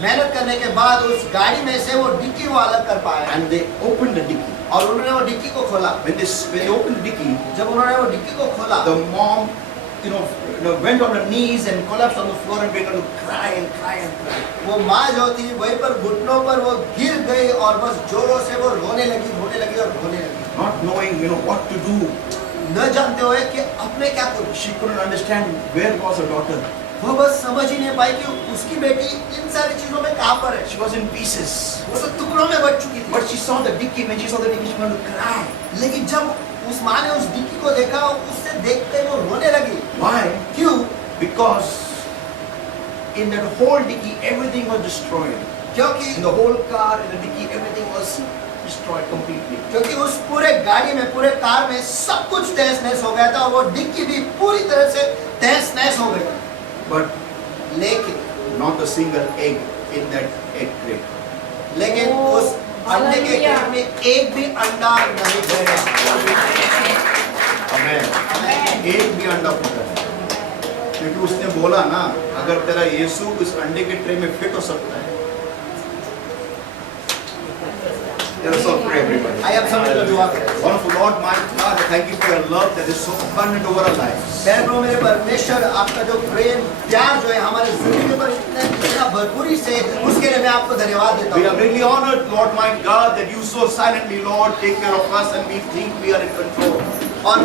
मेहनत करने के बाद उस गाड़ी में से वो डिक्की वो अलग कर पाए And they opened the dicky. और उन्होंने वो डिक्की को खोला। When they opened the dicky, जब उन्होंने वो डिक्की को खोला, the mom, went on her knees and collapsed on the floor and began to cry and cry and cry. वो माँ जो थी वहीं पर घुटनों पर वो गिर गई और बस जोरों से वो रोने लगी और रोने लगी। Not knowing, what to do. न जानते हुए कि अपने क्या करूं। She couldn't understand where was her daughter. वो बस समझ ही नहीं पाई कि उसकी बेटी इन सारी चीजों में कहाँ पर है। She was in pieces. वो सब टुकड़ों में बच चुकी थी। But she saw the dicky. When she saw the dicky, she began to cry. लेकिन जब उस माँ ने उस डिक्की को देखा, उससे देखकर वो रोने लगी। Why? क्यों? Because in that whole dicky, everything was destroyed. क्योंकि In the whole car, in the dicky, everything was destroyed completely. क्योंकि उस पूरे गाड़ी में, पूरे कार में सब कुछ तहस नहस हो गया था और वो डिक्की भी पूरी तरह से तहस नहस हो गई। But लेकिन not a single egg in that egg crate. लेकिन ओ, उस अंडे के हालेलुया। क्रेट में एक भी अंडा नहीं गया। Amen. एक भी अंडा फूटा है, क्योंकि उसने बोला ना, अगर तेरा यीशु इस अंडे के ट्रे में फिट हो सकता है। Let us all pray, everybody. आइए अब सब लोग दुआ करें। Wonderful Lord, my God, thank you for your love that is so abundant over our lives. मेरे प्रभु मेरे परमेश्वर, आपका जो प्रेम प्यार जो है हमारे जिंदगी पर इतना भरपूरी से, उसके लिए मैं आपको धन्यवाद देता We are हूँ। really honored, Lord my God, that you so silently, Lord, take care of us and we think we are in control. और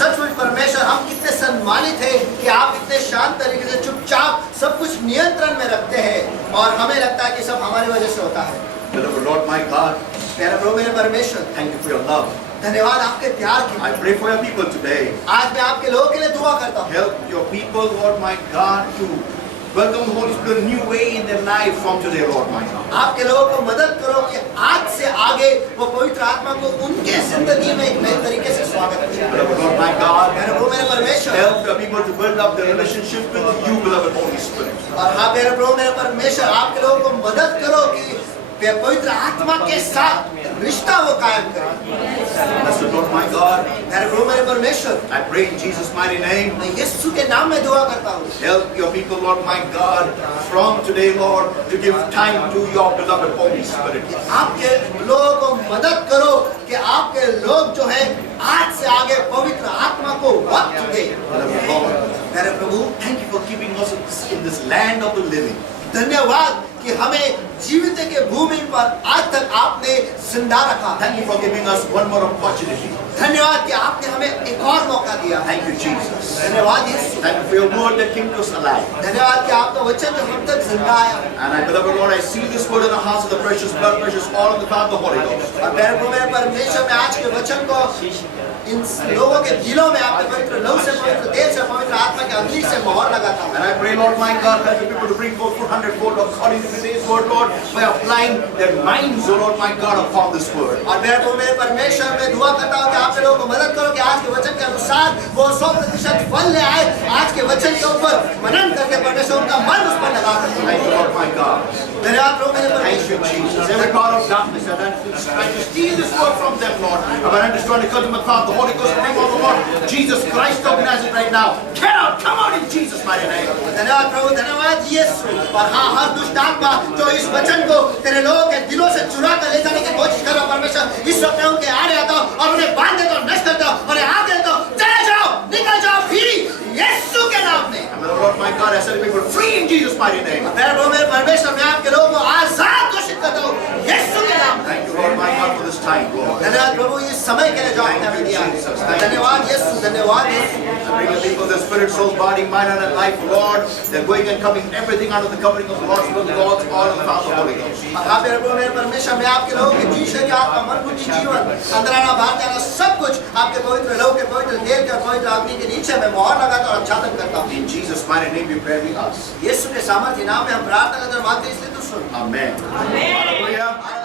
सचमुच परमेश्वर, हम कितने सम्मानित हैं कि आप इतने शांत तरीके से चुपचाप सब कुछ नियंत्रण में रखते हैं और हमें लगता है कि सब हमारी वजह से होता है। Beloved Lord my God, मेरे प्रभु मेरे परमेश्वर, thank you for your love. धन्यवाद आपके प्यार के I लिए। pray for your people today. आज मैं आपके लोगों के लिए दुआ करता हूँ। Help your people, Lord my God, to welcome the Holy Spirit in a new way in their life from today, Lord my God. आपके लोगों को मदद करो कि आज से आगे वो पवित्र आत्मा को उनके जिंदगी में एक नए तरीके से स्वागत करें। Beloved Lord my God, मेरे प्रभु मेरे परमेश्वर, help your people to build up their relationship with you, beloved Holy Spirit. और हाँ मेरे प्रभु मेरे परमेश्वर, आपके लोगों को मदद करो कि वे पवित्र आत्मा के साथ रिश्ता वो कायम करें। Blessed Lord my God, मेरे प्रभु मेरे परमेश्वर, I pray in Jesus' mighty name, मैं यीशु के नाम में दुआ करता हूँ। help your people, Lord my God, from today, Lord, to give time to your beloved Holy Spirit. आपके लोगों को मदद करो कि आपके लोग जो है आज से आगे पवित्र आत्मा को वक्त दे। Beloved Lord, मेरे प्रभु, thank you for keeping us in this land of the living. धन्यवाद कि हमें जीवित के भूमि पर आज तक आपने जिंदा रखा। Thank you for giving us one more opportunity. धन्यवाद कि आपने हमें एक और मौका दिया। Thank you, Jesus. धन्यवाद यीशु। Thank you for your word that came to us alive. धन्यवाद कि आपका वचन जो हम तक जिंदा आया। And I, beloved Lord, I seal this word in the hearts of the precious blood, precious oil of the power of the Holy Ghost. और मेरे प्रभु मेरे परमेश्वर, मैं आज के वचन को इन लोगों के दिलों में आपके पवित्र लहू से, पवित्र तेल से, पवित्र आत्मा के अग्नि से मोहर लगाता हूँ। And I pray, Lord my God, help the people to bring forth 400-fold according to today's word, Lord, by applying their minds, O Lord my God, upon this word. और मेरे प्रभु मेरे परमेश्वर, मैं दुआ करता हूँ कि आप लोगों को मदद करो कि आज के वचन के अनुसार वो 100% फल ले आए। आज के वचन के ऊपर मनन करके परमेश्वर उनका मन उस पर लगा करते Thank you, Lord my God. धन्यवाद प्रभु मेरे Thank you, परमेश्वर। Jesus. Every power of darkness that is trying to steal this word from them, Lord, I'm just trying to cut them with the Holy Ghost, in the name of the Lord Jesus Christ of Nazareth right now. Get out, come out in Jesus' mighty name. धन्यवाद प्रभु, धन्यवाद यीशु। और हाँ, हर दुष्ट आत्मा जो इस वचन को तेरे लोगों के दिलों से चुरा कर ले जाने की कोशिश कर रहा परमेश्वर, इस वक्त में उनके आड़े आता हूं और उन्हें बांध देता हूं, नष्ट करता हूं और आग देता हूं। चले जाओ, निकल जाओ फिर यीशु के नाम में। And the Lord my God, I set people free in Jesus' mighty name. मेरे प्रभु मेरे परमेश्वर, मैं आपके लोगों को आजाद घोषित करता हूं यीशु के नाम में। Thank you, Lord my God, for this time, Lord. धन्यवाद प्रभु, इस समय के लिए जो आपने हमें दिया। धन्यवाद यीशु, धन्यवाद यीशु। I bring the people, their spirit, soul, body, mind, and life, Lord. They're going and coming, everything under the covering of the Lord's will, the Lord's all in the power of the Holy Ghost. हाँ मेरे प्रभु मेरे परमेश्वर, मैं आपके लोगों के जी शरीर, आत्मा, मन, बुद्धि, जीवन, अंदर आना, बाहर जाना, सब कुछ आपके पवित्र लहू के, पवित्र तेल के, पवित्र अग्नि के नीचे मैं मोहर लगाता और आच्छादन करता हूँ। In Jesus' mighty name we pray, we ask. यीशु के सामर्थ्य नाम में हम प्रार्थना करते हैं, मांगते हैं, इसलिए तू सुन। Amen. Hallelujah.